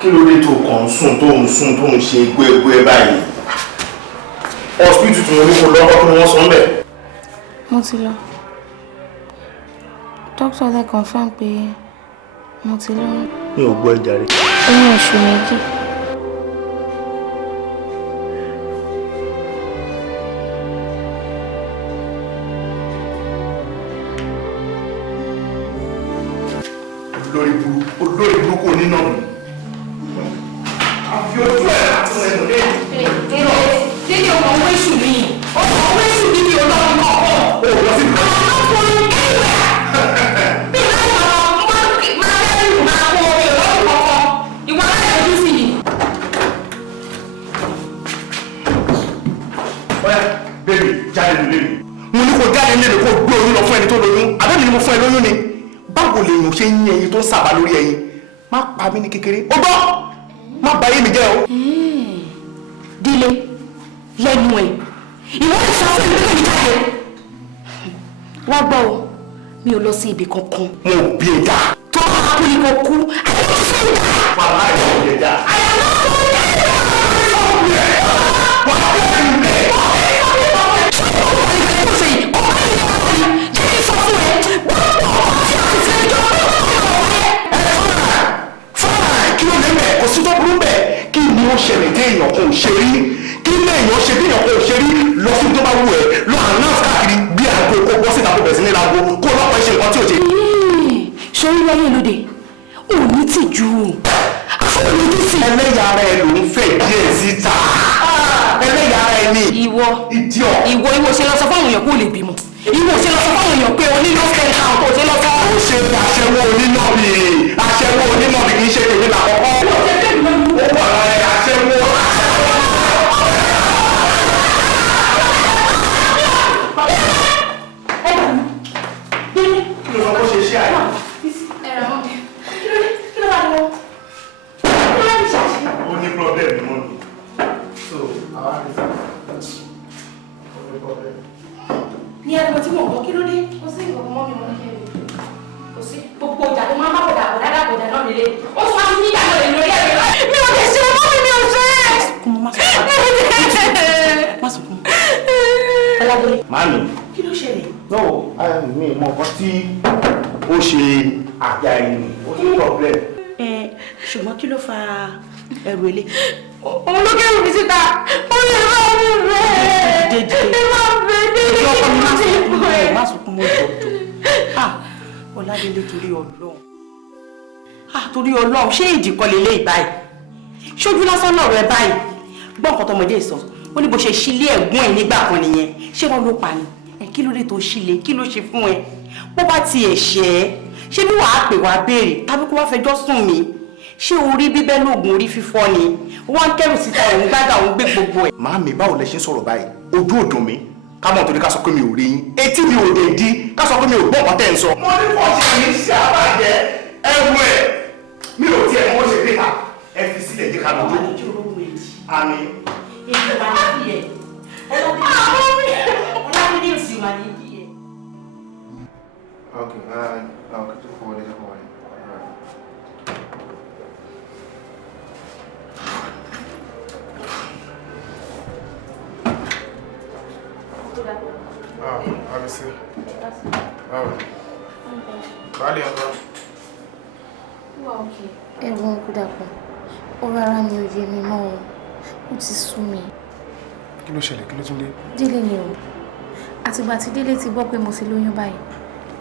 Kí ló dé tó kàn ń sùn tó ń ṣe gbégbé báyìí? Hospital tí mo ní kó lọ́wọ́ kí wọ́n sọ ń bẹ̀. Mo ti lọ. Dókítà dẹ̀ confirm pé mo ti lóyún. Mi ò gbọ́ ìjà rẹ̀. Oyún oṣù méjì. Olórí burúkú onínà mi. Àfi ojú ẹ̀ láti rẹ̀ lọ lẹ́yìn. Dédé ọmọ owó èṣù mi. Ọmọ owó èṣù mi ni ọlọ́run náà kọ́. Ó lọ sí ìgbà. Àwọn ọkùnrin ẹ̀wẹ̀. Bí láti máa lẹ́rù máa kọ́ ọ̀rẹ́ lọ́rùn kọ̀ọ̀kan. Ìwà aláìlójú sí ni. Ọ̀yá, bébì, jáde nílé mi. Mo ní kó jáde nílé kó gbé oyún lọ fún ẹni tó lóyún. Àbẹ́mi ni mo fún ẹ lóyún ni. Báwo lèèyàn ṣe ń yín ẹyin tó ń sàbà lórí ẹyin? Má pa mí ní kékeré. Ó gbọ́! Má bà ayé mi jẹ́ o. Délé lẹ́nu ẹ̀ ìwọ́n ti sọ fún mi pé mi jáde. Wá gbọ́ o, mi ò lọ sí ibi kankan. Mo bí ẹ dá. Tó bá kú ni mo kú, àti mo ti fẹ́ mi dá. Bàbá ẹ̀ ò bí ẹ dá. Ó ṣẹlẹ̀ tí èèyàn kò ṣe rí kí ilé èèyàn ṣe bí èèyàn kò ṣe rí lọ sí tó bá wù ẹ́ lọ announce káàkiri bí aago kó bọ́ síta kó bẹ̀rẹ̀ sí ní láago kó lọ́pọ̀ ṣe nǹkan tí ò ṣe. Sórí láyé lóde òní tì ju àfọwọ́ni tó sì. ẹlẹ́yà ara ẹ ló ń fẹ́ díẹ̀ síta ẹlẹ́yà ara ẹ ní. ìwọ ṣe lọ sọ fáwọn èèyàn kó lè bímọ ìwọ ṣe lọ sọ fáwọn èèyàn pé oníná fẹ́ẹ́ ká ọkọ̀ ṣe lọ sọ. ó ṣe aṣẹ́wó onínàbì kì í ṣe tèmi làkọ́kọ́. ó wà lára ẹ aṣẹ́wó. kí ló sọ bó ṣe ṣe àyè. ó ní problem ní mọ́nù. so àwọn àdìsá ó ní problem. ní ẹgbẹ́ tí mo gbọ́ kí ló dé. Kò sí nǹkan mọ́ mi mọ́ ní ẹ̀rọ. Kò sí gbogbo ìjà tó máa ń bá bọ̀dà náà nílé. Ó tún wá sí nígbà náà lè lórí ẹ̀rọ. Mi ò lè ṣe ọmọ mi ò ṣe. Má sọ fún mi. Ọlábọ̀lé. Màámi. Kí ló ṣẹlẹ̀? No, mi mọ nǹkan tí ó ṣe àjà ẹni ó ní problem. ṣùgbọ́n kí ló fa ẹrù ilé. òun ló kẹ́rù mi síta ó lè má mi rẹ̀ ẹ má bẹ̀ dédé kí mo ti bọ̀ ẹ̀. má sunkún mọ́ ìjọ́jọ́ Ọládélé torí Ọlọ́run torí Ọlọ́run ṣé ìjìkọ́ lélẹ́ ìbáyìí ṣojú lásán náà rẹ báyìí gbọ́ nǹkan tọmọdé sọ ó ní bó ṣe sílé ẹ̀gbọ́n ẹ̀ nígbà kan nìyẹn ṣé wọ́n ló pa ni kí ló dé tó sílé kí ló ṣe fún ẹ bó bá tiẹ̀ ṣẹ́ ẹ́ ṣé bí wàá pè wá béèrè tàbí kó wá fẹjọ́ sùn mí ṣé orí bíbẹ́ lóògùn orí fífọ́ ni wọ́n ń kẹ́rù síta òun gbádà òun gbé gbogbo ẹ̀. Màámi báwo lẹ ṣe ń sọ̀rọ̀ báyìí ojú ò dùn mí ká mọ̀ torí ká sọ pé mi ò rí yín etí mi ò dé di ká sọ pé mi ò gbọ́ nǹkan tẹ́ ń sọ. mo ní kó ṣe ní ṣe àbàjẹ́ ẹrù ẹ̀ mi ò tiẹ̀ mọ́ ṣe dé ta ẹ fi sílẹ̀ jẹ́ ká lọ jókòó. àmì. èdè wà ní ìdí ẹ̀ Ọládélé ò sì wà ní ìdí ẹ̀. Okay, okay, just forward it, forward it. All right. Obviously. Bali, uncle. Ẹ̀wọ̀n Kúdàpọ̀, ọ̀rọ̀ ara mi ò yé mi mọ́ o, ó ti sú mi. Kí ló ṣẹlẹ̀? Kí ló tún dé? Délé ni o, àtìgbà tí Délé ti gbọ́ pé mo ti lóyún báyìí,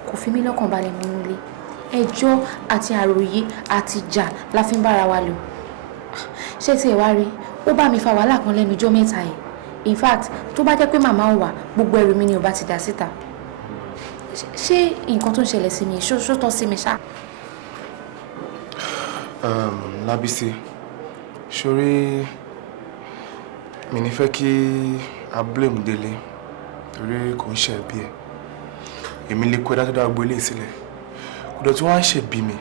kò fi mí lọ́kàn balẹ̀ nínú ilé. Ẹjọ́ àti àròyé àti ìjà la fi ń bára wa lò. Ṣé tí ẹ wá rí, ó bá mi fa wàhálà kan lẹ́nu ọjọ́ mẹ́ta yìí. In fact, tó bá jẹ́ pé màmá ò wà, gbogbo ẹrù mi ni ò bá ti dà síta. Ṣé nǹkan tó ń ṣẹlẹ̀ sí mi ṣó tọ́ sí mi ṣá? Lábísí, ṣorí mi ní fẹ́ kí a blame Délé torí kò ń ṣe ẹ̀bi ẹ̀. Èmi lè kó ẹ̀dá tó dá gbogbo ilé sílẹ̀. Kò dẹ̀ tí wọ́n á ṣe bí mi.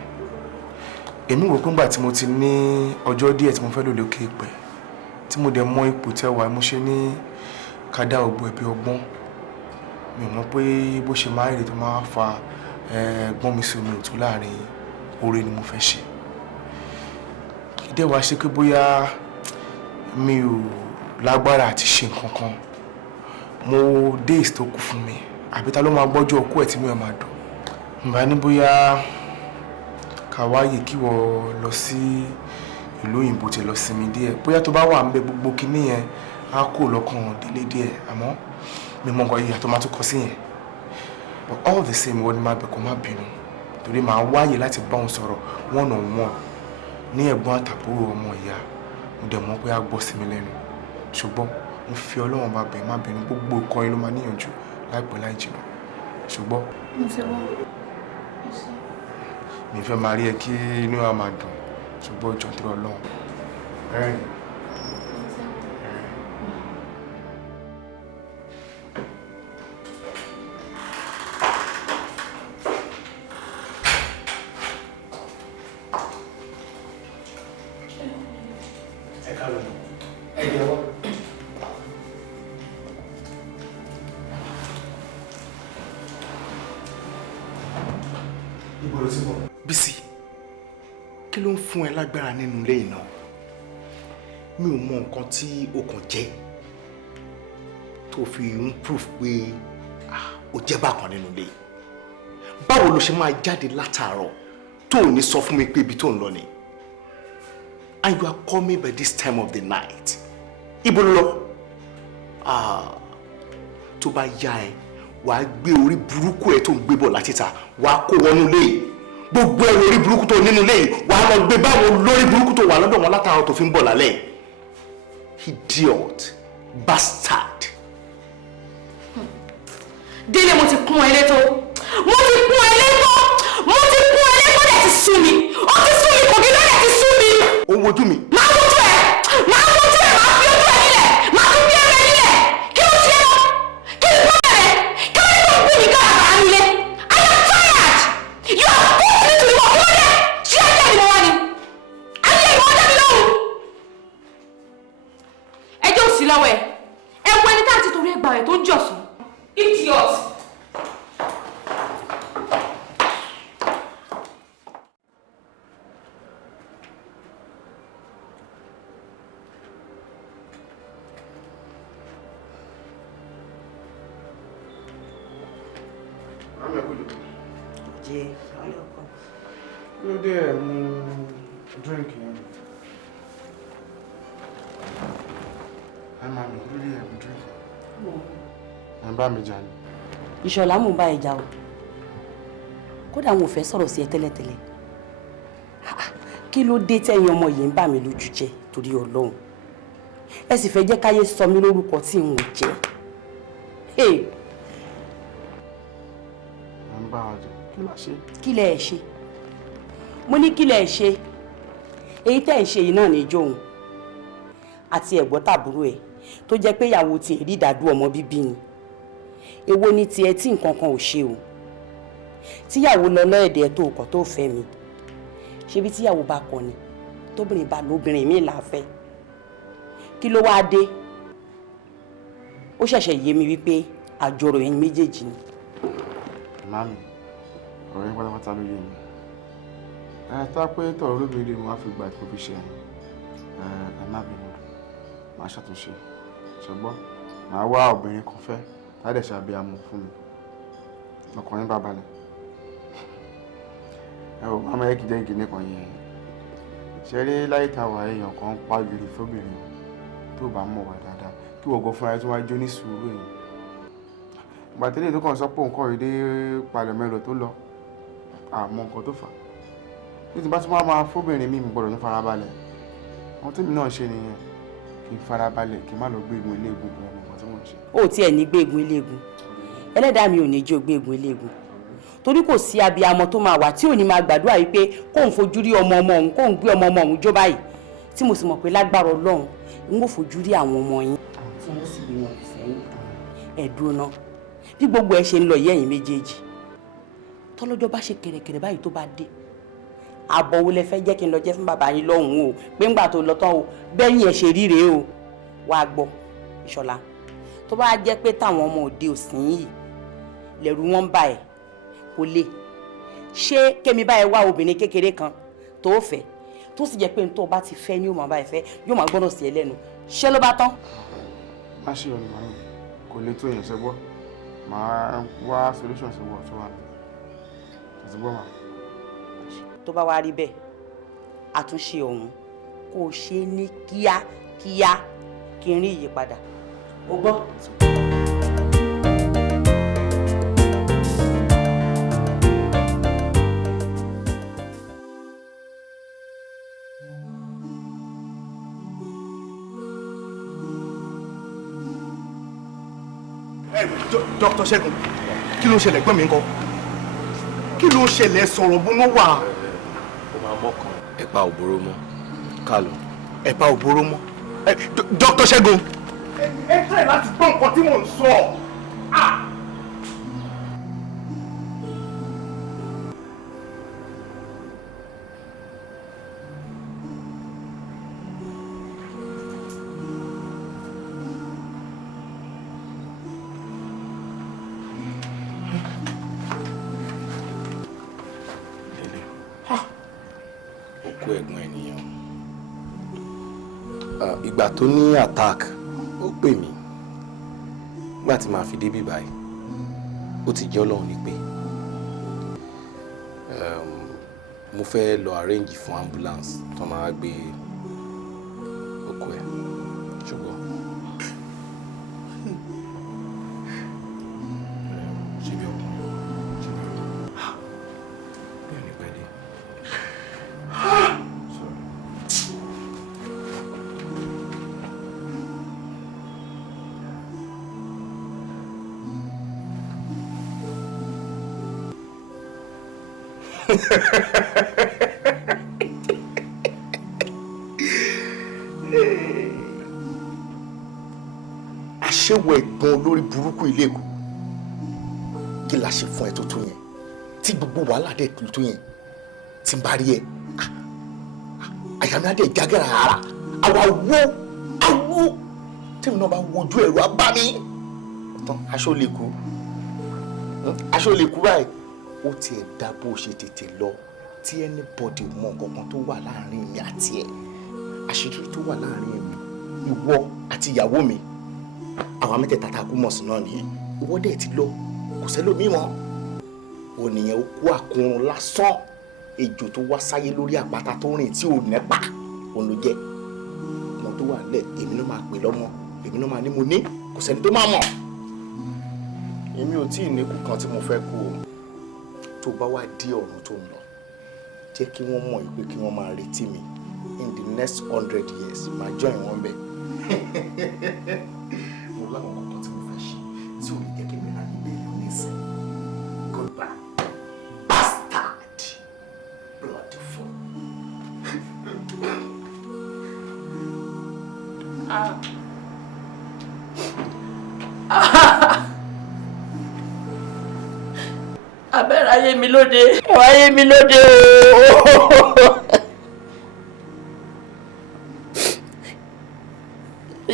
Èmi wò pé ńgbà tí mo ti ní ọjọ́ díẹ̀ tí mo fẹ́ lò lókè ìpẹ́, tí mo dẹ̀ mọ ipò tẹ́wàá mo ṣe ní ká dá ògbó ẹ̀bí ọgbọ́n. Mi ò mọ̀ pé bó ṣe máa ń rè tó máa fa gbọ́n mi sí omi òtún láàrin oore ni mo fẹ́ ṣe. Ìdẹ́wàá ṣe pé bóyá mi ò lágbára àti ṣe nǹkan kan. Mo days tó kù fún mi. Àbí ta ló máa gbọ́jọ́ òkú ẹ̀ tí mi ò máa dùn. Ǹbá ní bóyá ká wáyè kí wọ́n lọ sí ìlú òyìnbó ti lọ sinmi díẹ̀. Bóyá tó bá wà ń bẹ gbogbo kinní yẹn á kó lọ́kàn Délé díẹ̀. Àmọ́ mi mọ nǹkan ìyà tó máa tún kọ sí yẹn. But all the same wọ́n ní máa bẹ̀ kó má bínú. Torí màá wáyè láti bá òun sọ̀rọ̀ one on one ní ẹ̀gbọ́n àtàbúrò ọmọ ìyá. Mo dẹ̀ mọ̀ pé á gbọ́ sí mi lẹ́nu. Ṣùgbọ́n mo fi Ọlọ́run bá bẹ̀ má bínú gbogbo nǹkan yẹn ló máa níyànjú láìpẹ́ láì jìnnà. Ṣùgbọ́n Mo ti wọ́n. mi fẹ́ máa rí ẹ kí inú wa máa dùn. Ṣùgbọ́n ìjọ tó Ọlọ́run. Bísí, kí ló ń fún ẹ lágbára nínú ilé iná? Mi ò mọ nǹkan tí o kàn jẹ́ tó fi ń proof pé o jẹ́ bákan nínú ilé. Báwo ló ṣe máa jáde látàárọ̀ tó ò ní sọ fún mi pé ibi tó ń lọ ni? And you are coming by this time of the night. Ibo ló lọ? Tó bá yá ẹ, wàá gbé orí burúkú ẹ tó ń gbé bọ̀ láti ta, wàá kó wọnú ilé yìí. Gbogbo ẹrù orí burúkú tó nínú ilé yìí wàá lọ gbé báwo lórí burúkú tó wà lọ́dọ̀ wọn látàárọ̀ tó fi ń bọ̀ lálẹ́. Idiot, bastard. Délé, mo ti kún ẹ létó. Mo ti kún ẹ létó. Mo ti kún ẹ létó dẹ̀ ti sú mi. Ó ti sú mi, kò kí ló dẹ̀ ti sú mi. Ó ń wojú mi. Máa wojú ẹ̀. Máa wojú ẹ̀. Máa fi ojú ẹ̀ nílẹ̀. Máa fi bí ẹrẹ nílẹ̀. Kí ló ṣe lọ? Kí ni bọ́ọ̀lù rẹ̀? Kí ló dé tó ń gbé mi kára bàá nílé? I am tired. You are put me to the work. Wọ́n dẹ̀ ṣé ayé mi lọ́wọ́ ni? Ayé mi wọ́n dẹ̀ mi lọ́wọ́. Ẹjọ́ ò sí lọ́wọ́ ẹ̀. Ẹ wo ẹni tá à ti torí ẹgbàá rẹ̀ tó ń jọ̀sùn. Idiot. Jẹ́ ọlọ́kọ̀. Kí ló dé ẹ̀ mú drink yẹn? Ẹ máa mi, kí ló dé ẹ̀ mú drink yẹn? Ẹ ń bá mi jà ni. Ìṣọ̀lá mò ń bá ẹ jà o. Kódà mo fẹ́ sọ̀rọ̀ sí ẹ tẹ́lẹ̀tẹ́lẹ̀. Kí ló dé tẹ́yin ọmọ yìí ń bà mí lójú jẹ́ torí Ọlọ́run? Ẹ sì fẹ́ jẹ́ káyé sọ mí lórúkọ tí n ò jẹ́. Ẹ ń bá wa jà. Kí ló ṣe? Kí lẹ ẹ̀ ṣe? Mo ní kí lẹ ẹ̀ ṣe? Èyí tẹ́ ẹ̀ ń ṣe yìí náà ní ijó òun. Àti ẹ̀gbọ́n tàbúrò ẹ̀ tó jẹ́ pé ìyàwó tiẹ̀ rí ìdádúró ọmọ bíbí ni. Èwo ni tiẹ̀ tí nǹkan kan ò ṣe o? Tíyàwó lọ lọ́ẹ̀dẹ̀ tó kọ̀ tó fẹ́ mi. Ṣebí tíyàwó bá kọ ni tóbìnrin bá lóbìnrin mi láfẹ́. Kí ló wáá dé? Ó ṣẹ̀ṣẹ̀ yé mi wípé àjọrò ẹ̀yin méjèèjì ni. Màmí, ọ̀rọ̀ yín pátápátá ló yé mi. Tá pé tọ̀rọ̀ lóbìnrin wọn á fi gba ìkó fi ṣe ẹ má bínú. Màá ṣàtúnṣe. Ṣùgbọ́n màá wá obìnrin kan fẹ́ tádẹ̀ ṣàbíamọ fún mi. Ọkùnrin bá balẹ̀. Ẹ ò máa yẹ kí jẹ́ ìkíní kan yẹn. Ṣé rí láyé táwa èèyàn kan ń pa gírí fóbìnrin tó bá mọ̀ wá dáadáa kí wọ́n gan fúnra ẹ tó wá jó ní sùúrù yìí. Ìgbà tẹ́lẹ̀ tó kàn sọ pé nǹkan ìdí palẹ̀ mẹ́rọ tó lọ àmọ́ nǹkan tó fà. Bí ti bá tún máa fóbìnrin mi gbọ́dọ̀ ní farabalẹ̀. Àwọn tèmi náà ṣe nìyẹn kí n farabalẹ̀ kí n má lọ gbé egun eléegun ọmọ nǹkan tí wọ́n ṣe. Ó tiẹ̀ ní gbé egun eléegun. Ẹlẹ́dàá mi ò ní jó gbé egun eléegun. Torí kò sí abiyamọ tó máa wà tí ò ní máa gbàdúrà wípé kóun fojú rí ọmọ òun kóun gbé ọmọ òun jó báyìí tí mo sì mọ̀ pé lágbára Ọlọ́run n ó fojú rí àwọn ọmọ yín tí wọ́n sì gbé wọn sẹ́yìn. Ẹ̀dùn náà bí gbogbo ẹ ṣe ń lọ yẹ́yìn méjèèjì tọ́lọ́jọ́ bá ṣe kẹ̀rẹ̀kẹ̀rẹ̀ báyìí tó bá dé àbọ̀ wo lẹ fẹ́ jẹ́ kí n lọ jẹ́ fún bàbá yín lọ́hùn-ún o pé ńgbà tó lọ tán o bẹ́yìn ẹ̀ ṣe ríre o wàá gbọ́ Ìṣọ̀lá tó bá jẹ́ pé táwọn ọmọ òde òsín yìí lẹ̀rù wọn bá ẹ̀ kò lè ṣé kémi báyìí wá obìnrin kékeré kan tó fẹ́ tó sì jẹ́ pé n tó bá ti fẹ́ ni yóò máa bá ẹ fẹ́ yóò máa gbọ́dọ̀ sí ẹ lẹ́nu ṣé ló bá tán. Má ṣe ọ̀nà màá kò lè tó yẹn ṣe gbọ́ màá wá solution sí wọ́n tó wà ní ṣe gbọ́ màá. Tó bá wá rí bẹ́ẹ̀ àtúnṣe ọ̀hún kò ṣe ní kíákíá kí n rí ìyípadà o gbọ́. Dr. Ṣẹ́gun, kí ló ń ṣẹlẹ̀ gbọ́n mi ńkọ́? Kí ló ń ṣẹlẹ̀ sọ̀rọ̀ bó ló wà? Ó máa mọ́kàn. Ẹ̀pà òbóró mọ́. Ká lọ. Ẹ̀pà òbóró mọ́. Dr. Ṣẹ́gun. Ẹ tẹ̀ láti gbọ́ nǹkan tí mò ń sọ. Ìgbà tó ní attack ó pè mí nígbà tí màá fi débí báyìí ó ti jẹ́ Ọlọ́run ní pé mo fẹ́ lọ arrange fún ambulance tó máa gbé òkú ẹ̀ ṣùgbọ́n ṣe bí ọkùnrin ṣe bí bẹ́ẹ̀ ni pẹ́ dé. Àṣewọ̀ ẹ̀gbọ́n olórí burúkú ilé ẹ̀kọ́ kí la ṣe fún ẹ tó tó yẹn tí gbogbo wàhálà dẹ̀ tó yẹn tí n bá rí ẹ àyà mi á dẹ̀ jágẹ̀rẹ̀ ara àwa awó tèmi náà bá wojú ẹ̀rọ abá mi tán aṣọ lè kú báyìí ó tiẹ̀ dá bó ṣe tètè lọ tí anybody mọ nǹkan tó wà láàrin mi àti ẹ àṣírí tó wà láàrin mi ìwọ àti ìyàwó mi àwọn mẹ́tẹ̀ẹ̀ta tá a kú mọ̀ sí náà nìyẹn ìwọ dẹ̀ ti lọ kò sẹ́lómi mọ́ òun nìyẹn ó kó àkúrun lásán ejò tó wá sáyé lórí àpáta tó rìn tí ò nẹ́pà òun ló jẹ́ ọmọ tó wà lẹ̀ èmi náà máa pè lọ́mọ èmi náà máa ní mo ní kò sẹ́ni tó máa mọ̀ èmi ò tí ì níkù kan tí mo fẹ́ kú o tó bá wá dé ọ̀run tó ń lọ jẹ́ kí wọ́n mọ̀ pé kí wọ́n máa retí mi in the next 100 years máa join wọn bẹ́ẹ̀. mo láwọn kankan tí mo fẹ́ ṣe tí ò ní jẹ́ kí mi rà ní bẹ́ẹ̀ ní sẹ́ goodbye bastard bloody fool. Abẹ́rẹ́ ayé mi lóde ẹ̀wọ̀ ayé mi lóde ooo.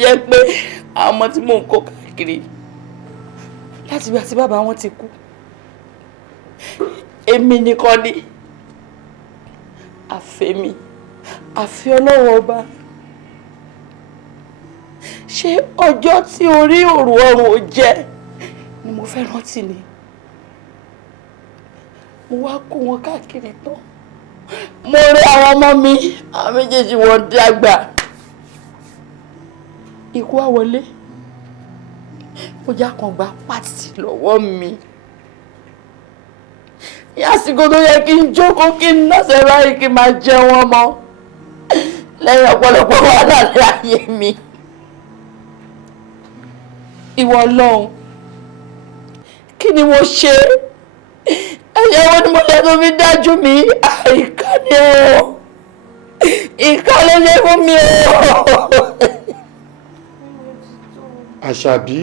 Yẹ pé àwọn ọmọ tí mò ń kó káàkiri láti bí àti bàbá wọn ti kú èmi nìkan ni àfẹ́mi àfi Ọlọ́run ọba. Ṣé ọjọ́ tí orí òrù ọrùn ò jẹ́ ni mo fẹ́ rántí ni mo wá kó wọn káàkiri tán mo rí àwọn ọmọ mi àwọn méjèèjì wọn dàgbà ikú á wọlé bójá kan gba pàtì lọ́wọ́ mi ní àsìkò tó yẹ kí n jókòó kí n nọ́ọ̀sẹ̀ báyìí kí n máa jẹ wọn mọ́ lẹ́yìn ọ̀pọ̀lọpọ̀ wàhálà láyé mi. Ìwọ Ọlọ́run kí ni mo ṣe ẹ̀yẹ wo ni mo lè tó fi dájú mi ìkà ni o ìkà ló ṣe fún mi o. Àṣàbí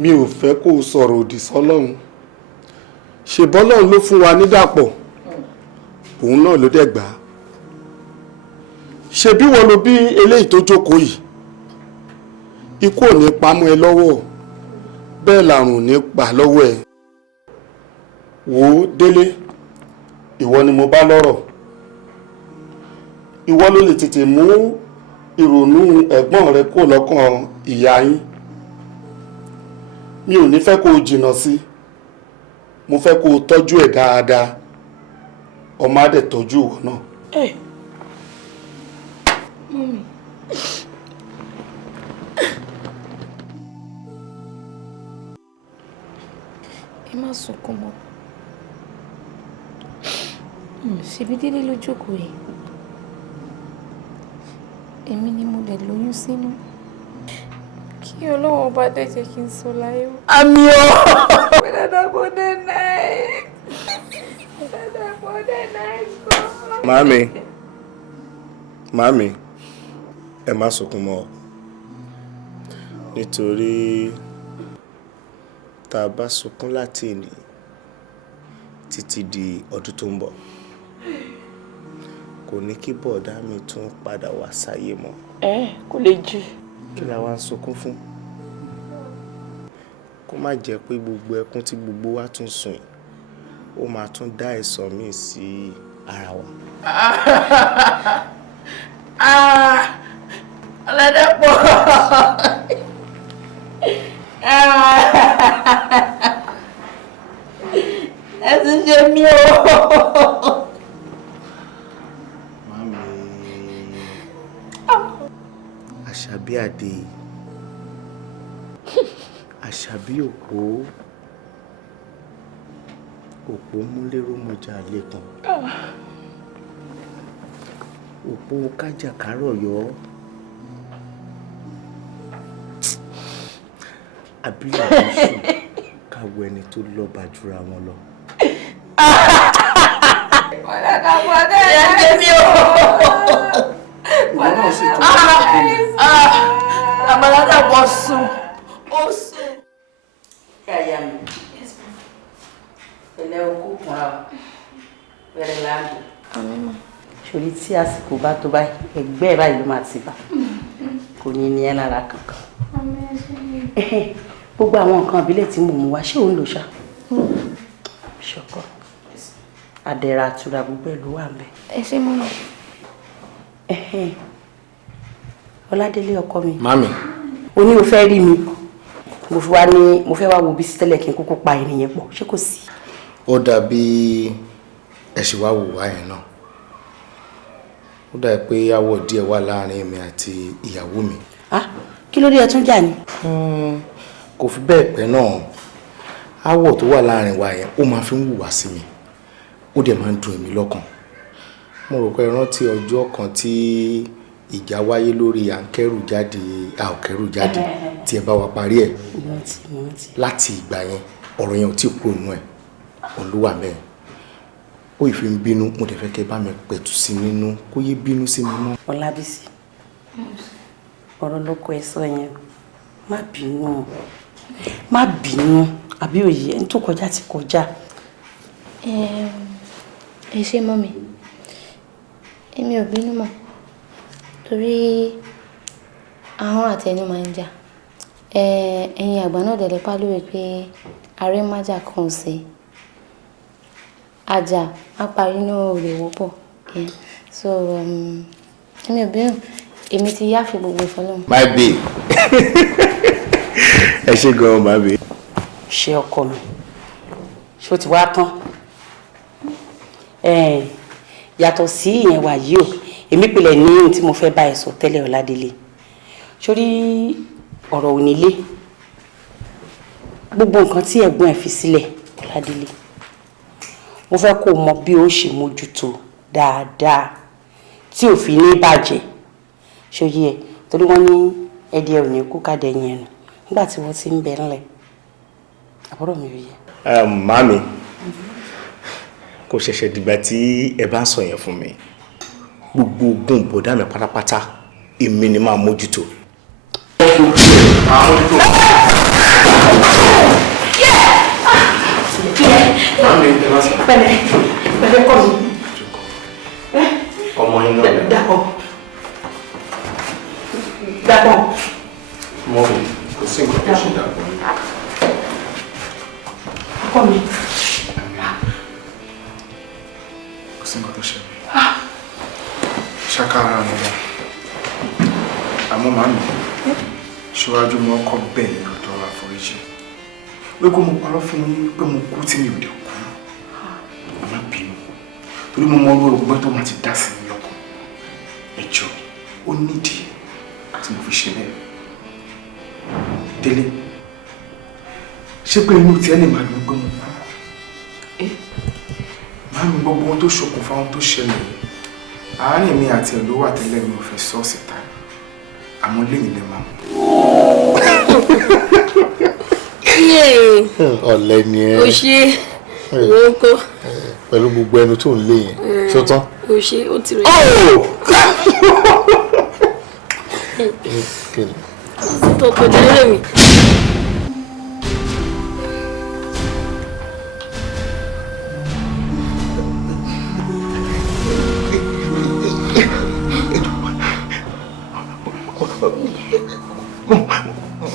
mi ò fẹ́ kó o sọ̀rọ̀ òdì sọ́lọ́run ṣe bọ́lọ́run ló fún wa nídàpọ̀ òun náà ló dẹ̀ gbà á ṣe bí wọ́n lo bí eléyìí tó jókòó yìí ikú ò ní pamọ́ ẹ lọ́wọ́ bẹ́ẹ̀ làrùn ò ní pa lọ́wọ́ ẹ wò ó Délé ìwọ ni mo bá lọ́rọ̀ ìwọ ló lè tètè mú ìrònú ẹ̀gbọ́n rẹ kó lọ́kàn ìyá yín mi ò ní fẹ́ kó o jìnnà sí mo fẹ́ kó o tọ́jú ẹ̀ dáadáa ọmọ á dẹ̀ tọ́jú ìwọ náà. Mọ́mì. Ẹ má sunkún mọ́. Ṣebí Délé ló jókòó yìí. Èmi ni mo dẹ̀ lóyún sínú. Kí Ọlọ́run bá dẹ̀ jẹ́ kí n sọ láyé. Àmì o. Màámi, ẹ má sunkún mọ́ nítorí tá a bá sunkún láti ìní títí di ọdún tó ń bọ̀ kò ní kí bọ̀dá mi tún padà wá sáyé mọ́. Kò lè jù. Kí la wá ń sunkún fún? Kó má jẹ́ pé gbogbo ẹkún tí gbogbo wa tún sùn yìí ó máa tún dá ẹ̀san míì sí ara wa. Ọlọ́dẹ pọ̀. Ẹ ti ṣe mí o. Màámi, Àṣàbí àdé, Àṣàbí òpó, òpó múlẹ́rú mọ́jà lẹ́kan, òpó kájàkárọ̀ yọ, àbílẹ̀ àbíṣù káwọ ẹni tó lọ́ba jura wọn lọ. Àmàlàdà bọ̀ sùn. Ó sùn. Yàyà mi. Ẹlẹ́ okú kùnra bẹ̀rẹ̀ láàbò. Ṣòrí tí àsìkò bá tó báyìí, ẹgbẹ́ ẹ̀ báyìí ló máa ti bá. Kò ní ní ẹ lára kankan. Gbogbo àwọn nǹkan ìbílẹ̀ tí mo mú wá ṣé òun lò ṣá? Ṣọkọ. Àdẹ̀rà àtúrà gbogbo ẹ̀ ló wà ńbẹ̀. Ẹ ṣé mọ́ mi. Ọládélé ọkọ mi. Màámi. O ní o fẹ́ rí mi. Mo fẹ́ wá wo bí sí tẹ́lẹ̀ kí n kúkú pa ènìyàn pọ̀. Ṣé kò sí? Ó dàbí ẹ ṣì wá wò wá yẹn náà ó dà pé àwọ̀ díẹ̀ wà láàrin èmi àti ìyàwó mi. Kí ló dé ẹ tún jà ni? Kò fi bẹ́ẹ̀ pẹ́ náà àwọ̀ tó wà láàrin wa yẹn ó máa fi ń hùwà sí mi ó dẹ̀ máa ń dùn èmi lọ́kàn. Mo rò pé rántí ọjọ́ kan tí ìjà wáyé lórí àǹkẹ́rù jáde àòkẹ́rù jáde tí ẹ bá wa parí ẹ̀ láti ìgbà yẹn ọ̀rọ̀ yẹn ò tí kúrò nínú ẹ̀ òun ló wà mẹ́rin ó ìfi ń bínú mo dẹ̀ fẹ́ kẹ́ bá mi pẹ̀tù sí nínú kó yé bínú sí mi mọ́. Ọlábísí ọ̀rọ̀ lóko ẹ sọ yẹn má bínú àbí òye ẹni tó kọjá ti kọjá. Ẹ ṣé mọ́mì èmi ò bínú mọ́ torí ahọ́n àtẹnu máa ń jà ẹ̀yin àgbà náà dẹ̀ lẹ́pà lóore pé ààrẹ májà kan sí ajá á parí náà ò lè wọ́pọ̀ so èmi ò bínú èmi ti yáfi gbogbo ìfọlọ́run. my babe ẹ ṣé gan-an my babe. ṣé ọkọ mi ṣé o ti wá tán yàtọ̀ sí ìyẹn wà yìí o èmi pilẹ̀ ní ohun tí mo fẹ́ bá ẹ sọ tẹ́lẹ̀ Ọládélé sórí ọ̀rọ̀ onílé gbogbo nǹkan tí ẹ̀gbọ́n ẹ̀ fi sílẹ̀ Ọládélé mo fẹ́ kó mọ bí ó ṣe mójútó dáadáa tí ò fi ní bàjẹ́ ṣòye ẹ̀ torí wọ́n ní ẹdí ẹ̀ ò ní kú káàdé yẹn nù nígbà tí wọ́n ti ń bẹ ńlẹ̀ àbúrò mi ò yẹ. Màmí kò ṣẹ̀ṣẹ̀ dìgbà tí ẹ bá ń sọ yẹn fún mi gbogbo ogun bọ̀dá mi pátápátá èmi ni máa mójútó. pẹ̀lẹ́ kọ́ mi. ọmọ yín náà dàpọ̀. mọ mi kò sí nǹkan tó ṣe dàpọ̀. ọkọ mi. kò sí nǹkan tó ṣe mí. ṣáká ara mi wá àmọ́ màmí ṣíwájú mo kọ́ bẹ́ẹ̀ lọ́dọ̀ àforíjì pé kó mo parọ́ fún yín pé mo kú tí mi ò dé kú àmọ́ bínú torí mo mọ ọgbọ́n ọgbọ́n tó máa ti dá sí mi lọ́kàn ẹjọ́ ó nídìí tí mo fi ṣe bẹ́ẹ̀ délé ṣé pé inú tí ẹ lè máa dùn pé mo kú màmí gbogbo ohun tó ṣokùnfà ohun tó ṣẹlẹ̀ àárín mi àti ẹ̀ ló wà tẹ́lẹ̀ mi ò fẹ́ sọ síta àmọ́ lẹ́yìn lẹ́ máa mú. ọ̀lẹ ni ẹ. o ṣe owó kọ́. pẹ̀lú gbogbo ẹnu tó ń lé yẹn ṣó tán. o ṣe ó ti rẹ̀. tó kò jẹ́ lèmi.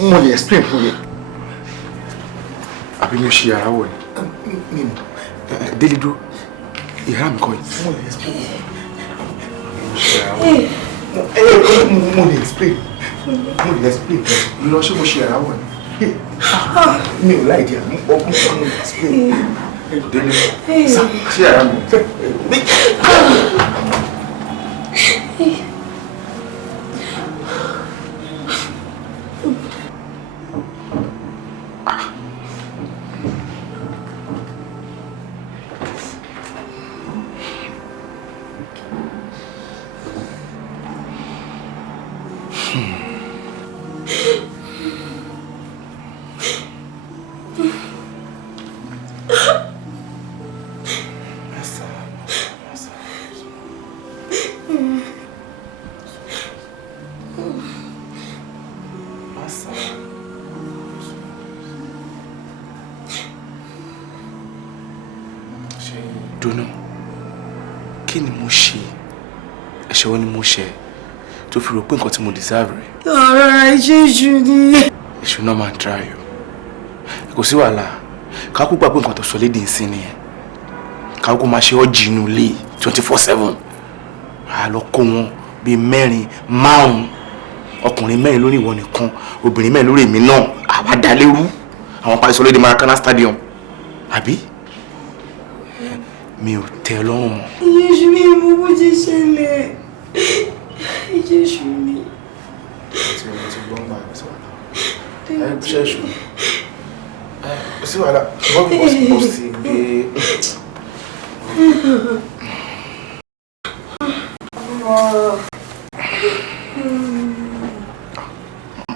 mo lè explain fún yẹn àbí mi ò ṣe yàrá wọ̀ ni délé dúró yàrá mi kọ́ yìí mo lè explain lọ ṣé mo ṣe yàrá wọ̀ ni mi ò láì di àmì ọkùnrin mo lè explain délé ṣé yàrá mi. Dúnà kí ni mo ṣe ẹ̀ṣẹ̀ wo ni mo ṣe tó fi rò pé nǹkan tí mo deserve rẹ̀. ọ̀rọ̀ iṣẹ́ ìṣù ni. èṣù náà máa ń try o kò sí wàhálà ká kú gbà pé nǹkan tó sọ léde ìsìn nìyẹn ká kú máa ṣe ọ́jì inú ilé 24/7 a lọ kó wọn bíi mẹ́rin márùn-ún ọkùnrin mẹ́rin lórí ìwọ nìkan obìnrin mẹ́rin lórí èmi náà àwa dá lérú àwọn parí sọ léde Maracana Stadium àbí mi ò tẹ́ lọ́rùn mọ́. Jésù mi mú bó ti ṣẹlẹ̀. Jésù mi. Àti ọmọ tí gbọ́n gbà ẹ̀ sọ̀rọ̀. Ẹ ṣẹ́ṣù. Kò sí wàhálà. Bọ́ọ̀lù bọ́ sí pọ́sì gbé.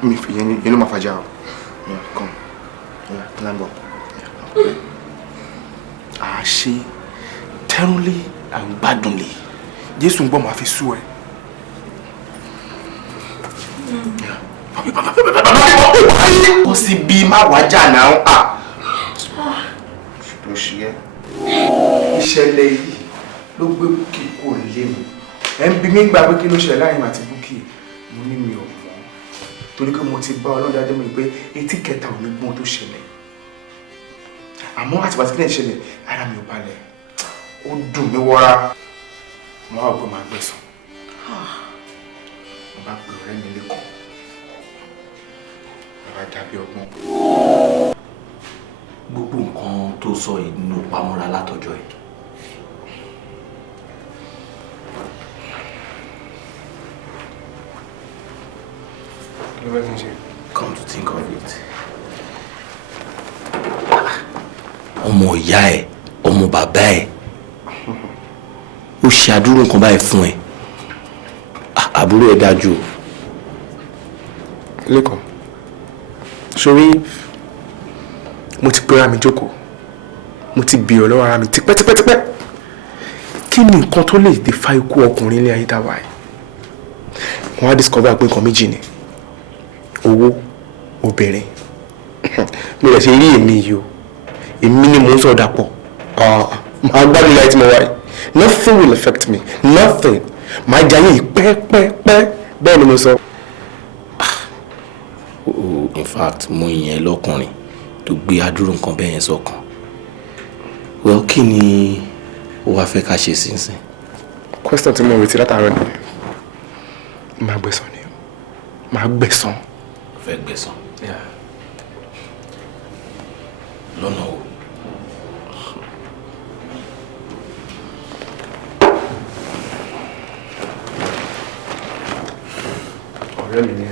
Mi fi yẹn ló máa fàjà o. Come. Climb up. Àṣé tẹ́rùnlé àgbàdùnlé. Jésù ń gbọ́ máa fi sú ẹ. Ó sì bí má wájà náà. Tó ṣe ẹ́. Ìṣẹ̀lẹ̀ yìí ló gbé Búkì kò lé mi. Ẹ ń bi mí gbà pé kí ló ṣẹlẹ̀ láàrin àti Búkì. Mo ní mi ò mọ̀. Torí pé mo ti bá Ọlọ́run dájọ́ mi pé etí kẹta ò ní gbọ́n tó ṣẹlẹ̀. Àmọ́ àti bàtí kílẹ̀ ṣẹlẹ̀ ara mi ò balẹ̀. Ó dùn mí wọ́ra. Mo wá pé máa gbẹ̀san. Mo bá pe ọ̀rẹ́ mi lẹ́kọ̀ọ́. Mo bá dàbí ọgbọ́n. Gbogbo nǹkan tó sọ yìí nínú pamọ́ra látọjọ́ ẹ̀. Come to think of it. Ọmọ ìyá ẹ̀, ọmọ bàbá ẹ̀. Ó ṣe àdúró nǹkan báyìí fún ẹ. Àbúrò ẹ̀ dájú o. Lẹ́kọ̀ọ́. Sórí mo ti pera mi jókòó. Mo ti bí ọ lọ́wọ́ ara mi tipẹ́tipẹ́tipẹ́. Kí ni nǹkan tó lè dé fa ikú ọkùnrin ilé ayé dáwà yìí? Wọ́n á discover pé nǹkan méjì ni. Owó, obìnrin. Mi lè ṣe rí èmi yìí o. Èmi ni mò ń sọ̀rọ̀ dàpọ̀. Màá gbádùn láì tí mo wáyé. Nothing will affect me. Nothing. Màá jayé yìí pẹ́pẹ́pẹ́. Bẹ́ẹ̀ ni mo sọ. In fact, mo yìn ẹ́ lọ́kùnrin tó gbé adúrú nǹkan bẹ́ẹ̀ yẹn sọ́kàn. Well, kí ni o wá fẹ́ ká ṣe sínsìn? Question tí mo retí látàárọ̀ ni. Màá gbẹ̀san ni. Màá gbẹ̀san. Fẹ́ gbẹ̀san? Lọ́nà o. Ọ̀rẹ́ mi ni.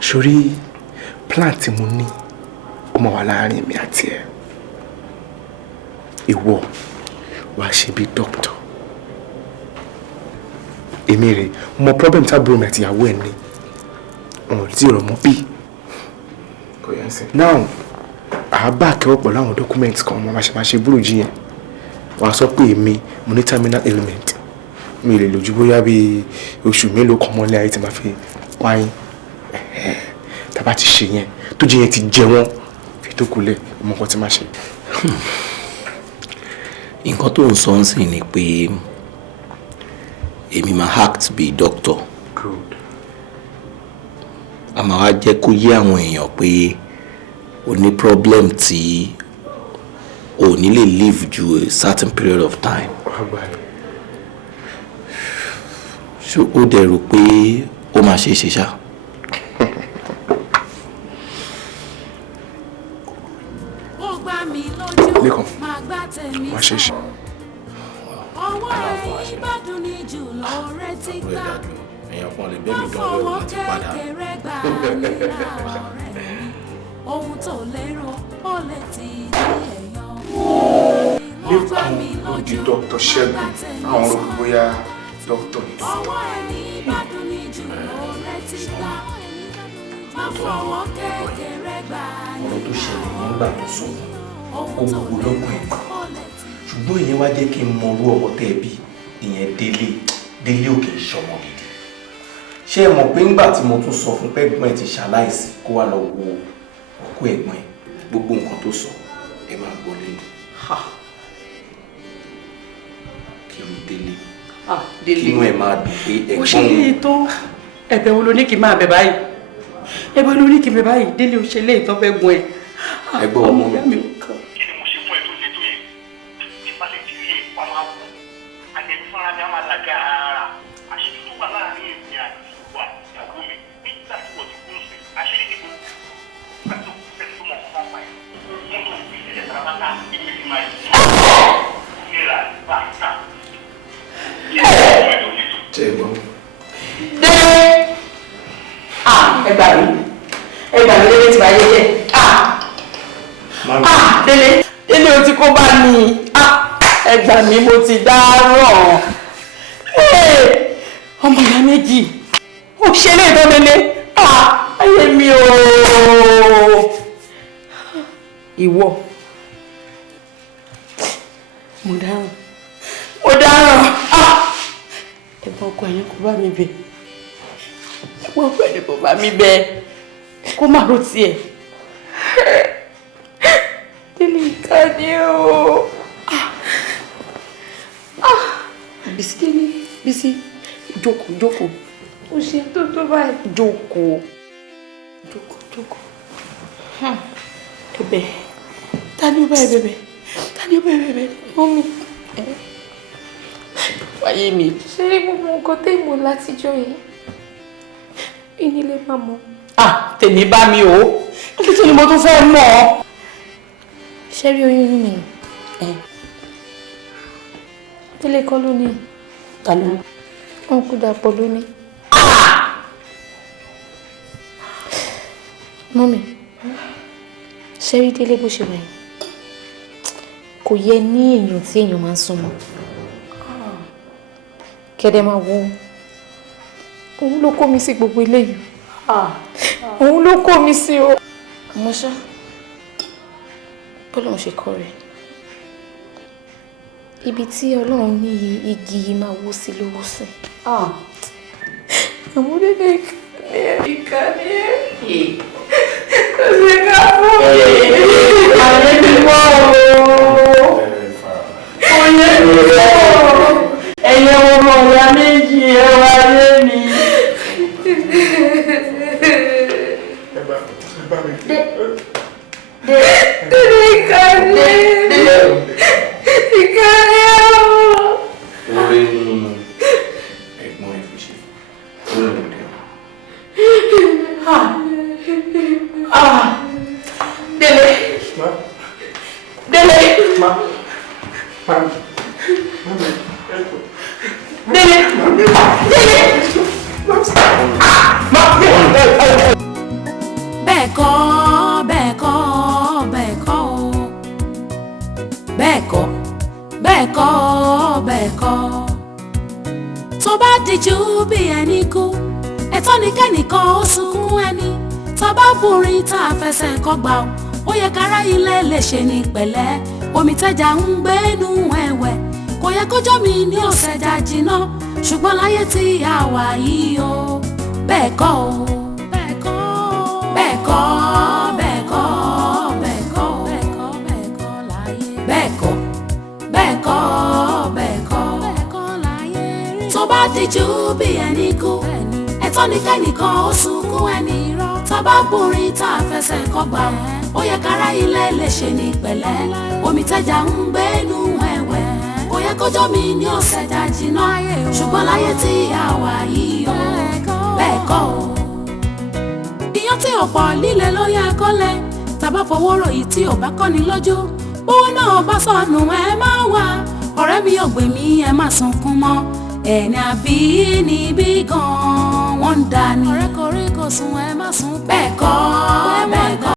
Sórí plan tí mo ní ó máa wà láàrin mi àti ẹ. Ìwọ wàá ṣe bí doctor. Èmi rè mọ problem tábúrò mi àti ìyàwó ẹ ní. Ọ̀rọ̀ tí ọ̀rọ̀ mọ́ bí. Kò yẹn sí. Now àbá akẹ́wọ́ pọ̀ láwọn documents kan mo máa ṣe búròjì yẹn. Wàá sọ pé èmi mo ní terminal ailment. Mi lè lójú bóyá bí oṣù mélòó kan mọ́lẹ̀ ayé tí máa fi wáyé. Tàbá ti ṣe yẹn tó jẹ́ yẹn ti jẹ wọ́n fi tó kulẹ̀ ọmọ kan ti máa ṣe. Nǹkan tó ń sọ ń sìn ni pé èmi máa act bí doctor. Good. A máa wá jẹ́ kó yé àwọn èèyàn pé o ní problem tí o ní lè live ju a certain period of time. Ṣé o dẹ̀ rò pé ó máa ṣe é ṣe ṣá? Lẹ́kọ̀ọ́, wàá ṣe é ṣe. Ọwọ́ ẹ̀yìn bá dùn ní jù lọ retí gbà. Wọ́n fọwọ́ kékeré gbà nílà ọ̀rẹ́ mi. Ohun tó lérò ó lè ti di èèyàn. Lẹ́kọ̀ọ́ ojú Dr. Ṣẹ́gun àwọn olùgbóyà Dr. Ìdúró. Ọwọ́ ẹ̀yìn bá dùn ní jù lọ retí gbà. Wọ́n fọwọ́ kékeré gbà nílà ọ̀rọ̀ tó ṣẹlẹ̀ nígbà tó sọ ó gbogbo lọ́gbọ̀n ẹ̀ ṣùgbọ́n ìyẹn wá jẹ́ kí n mọ orú ọmọ tẹ́ ẹ bí ìyẹn délé òkè ìṣọmọ gidi. ṣé ẹ mọ̀ pé ńgbà tí mo tún sọ fún pẹ́gbọ́n ẹ̀ ti ṣaláìsí kó wá lọ wo òkú ẹ̀gbọ́n ẹ̀ gbogbo nǹkan tó sọ ẹ máa gbọ́ lẹ́nu. kí ló délé kínú ẹ̀ máa dùn pé ẹ̀gbọ́n ó ṣe lè tó ẹ̀bẹ̀ wo ló ní kí n máa bẹ̀ báyìí ẹ̀bẹ̀ wo ló ní kí n bẹ̀ báyìí délé ó ṣe lè tó fẹ́ gun ẹ̀. ẹgbẹ́ ọmọ mi. Jẹ́gbọ́n. Délé! Ẹ gbà mí. Ẹ gbà mí Délé ti bá yé jẹ́. Délé! Délé o ti kó bá mi. Ẹ gbà mí mo ti dáràn. Ọmọ ìyá méjì. Ó ṣe lè tó Délé. Ayé mi ooo. Ìwọ. Mo dáràn. Ẹ̀gbọ́n ọkọ ẹ̀yìn kò bá mi bẹ̀. Ẹ̀gbọ́n ọkọ ẹ̀yìn kò bá mi bẹ̀. Kó má ro tiẹ̀. Délé ìka ni o. Bísí Délé, Bísí, jókòó. Ó ṣe tó báyìí. Jókòó. Bẹ̀bẹ̀. Ta ni ó bá ẹ bẹ̀bẹ̀? Mọ́mí. Wáyé mi. Ṣé rí gbogbo nǹkan tẹ́mọ̀ látijọ́ yìí? Ìnílé máa mọ̀. Tèmi bá mi o. Kí tí ni mo tún fẹ́ mọ̀? Ṣé rí oyún inú mi? Délé kọ́ ló ní. Ta ló ní? Wọ́n kú dàpọ̀ ló ní. Mọ́mí, ṣé rí Délé bó ṣe wà yìí? Kò yẹ ní èèyàn tí èèyàn máa ń súnmọ́. Kẹ́dẹ̀ máa wo òun ló kó mi sí gbogbo eléyìí. Òun ló kó mi sí o. Àmọ́ ṣá, bọ́lọ́run ṣe kọ́ rẹ̀. Ibi tí Ọlọ́run ní igi yìí máa wó sí ló wó sí. Àwọn dédé ìkànnì ẹ̀. Kò sí ká fún mi. Àyè mi wọ́ o. Oyè mi wọ́ o. Ẹyẹ ọmọ ìyá méjì ẹ wá lé mi. Délé ìkànnì. Ìkànnì ọ̀. Orí ni ẹ̀gbọ́n ẹ̀ fi ṣe. Délé. Délé. Bẹ́ẹ̀ kọ́ o. Tó bá dijú bí ẹni kú, ẹ̀tọ́ ni kẹ́nìkan ó sunkún ẹni. Tó bá borin tá a fẹsẹ̀ kọ́ gbà ó yẹ kára ilé lè ṣe ní pẹ̀lẹ́. Omi tẹ́jà ń gbénú ẹ̀wẹ̀, kò yẹ kójọ́ mi ní ọ̀sẹ̀jà jìnnà. Ṣùgbọ́n láyé tí a wà yìí o, bẹ́ẹ̀ kọ́ o. Díjú bí ẹni kú, ẹ̀tọ́ ni kẹ́nìkan ó sunkún ẹni. Tá bá borin tá a fẹsẹ̀ kọ́ gbà ó yẹ kára ilé lè ṣe ní pẹ̀lẹ́. Omi tẹ́jà ń gbénú ẹ̀wẹ̀, kò yẹ kójọ́ mi ní ọ̀sẹ̀jà jìnnà. Ṣùgbọ́n láyé tí a wà yìí o, bẹ́ẹ̀ kọ́ o. Iyán tí ọ̀pọ̀ líle ló yẹ kọ́lẹ̀, tàbá fowó ròyìn tí ò bá kọ́ni lójú. Bówó náà bá sọnù ẹ máa wà, ọ̀rẹ́ mi ò gbè mí ẹ má sunkún mọ́. Ẹni àbínibí gan-an wọ́n ń dání. Ọ̀rẹ́ koríko sùn ẹ má sùn. Bẹ́ẹ̀ kọ́.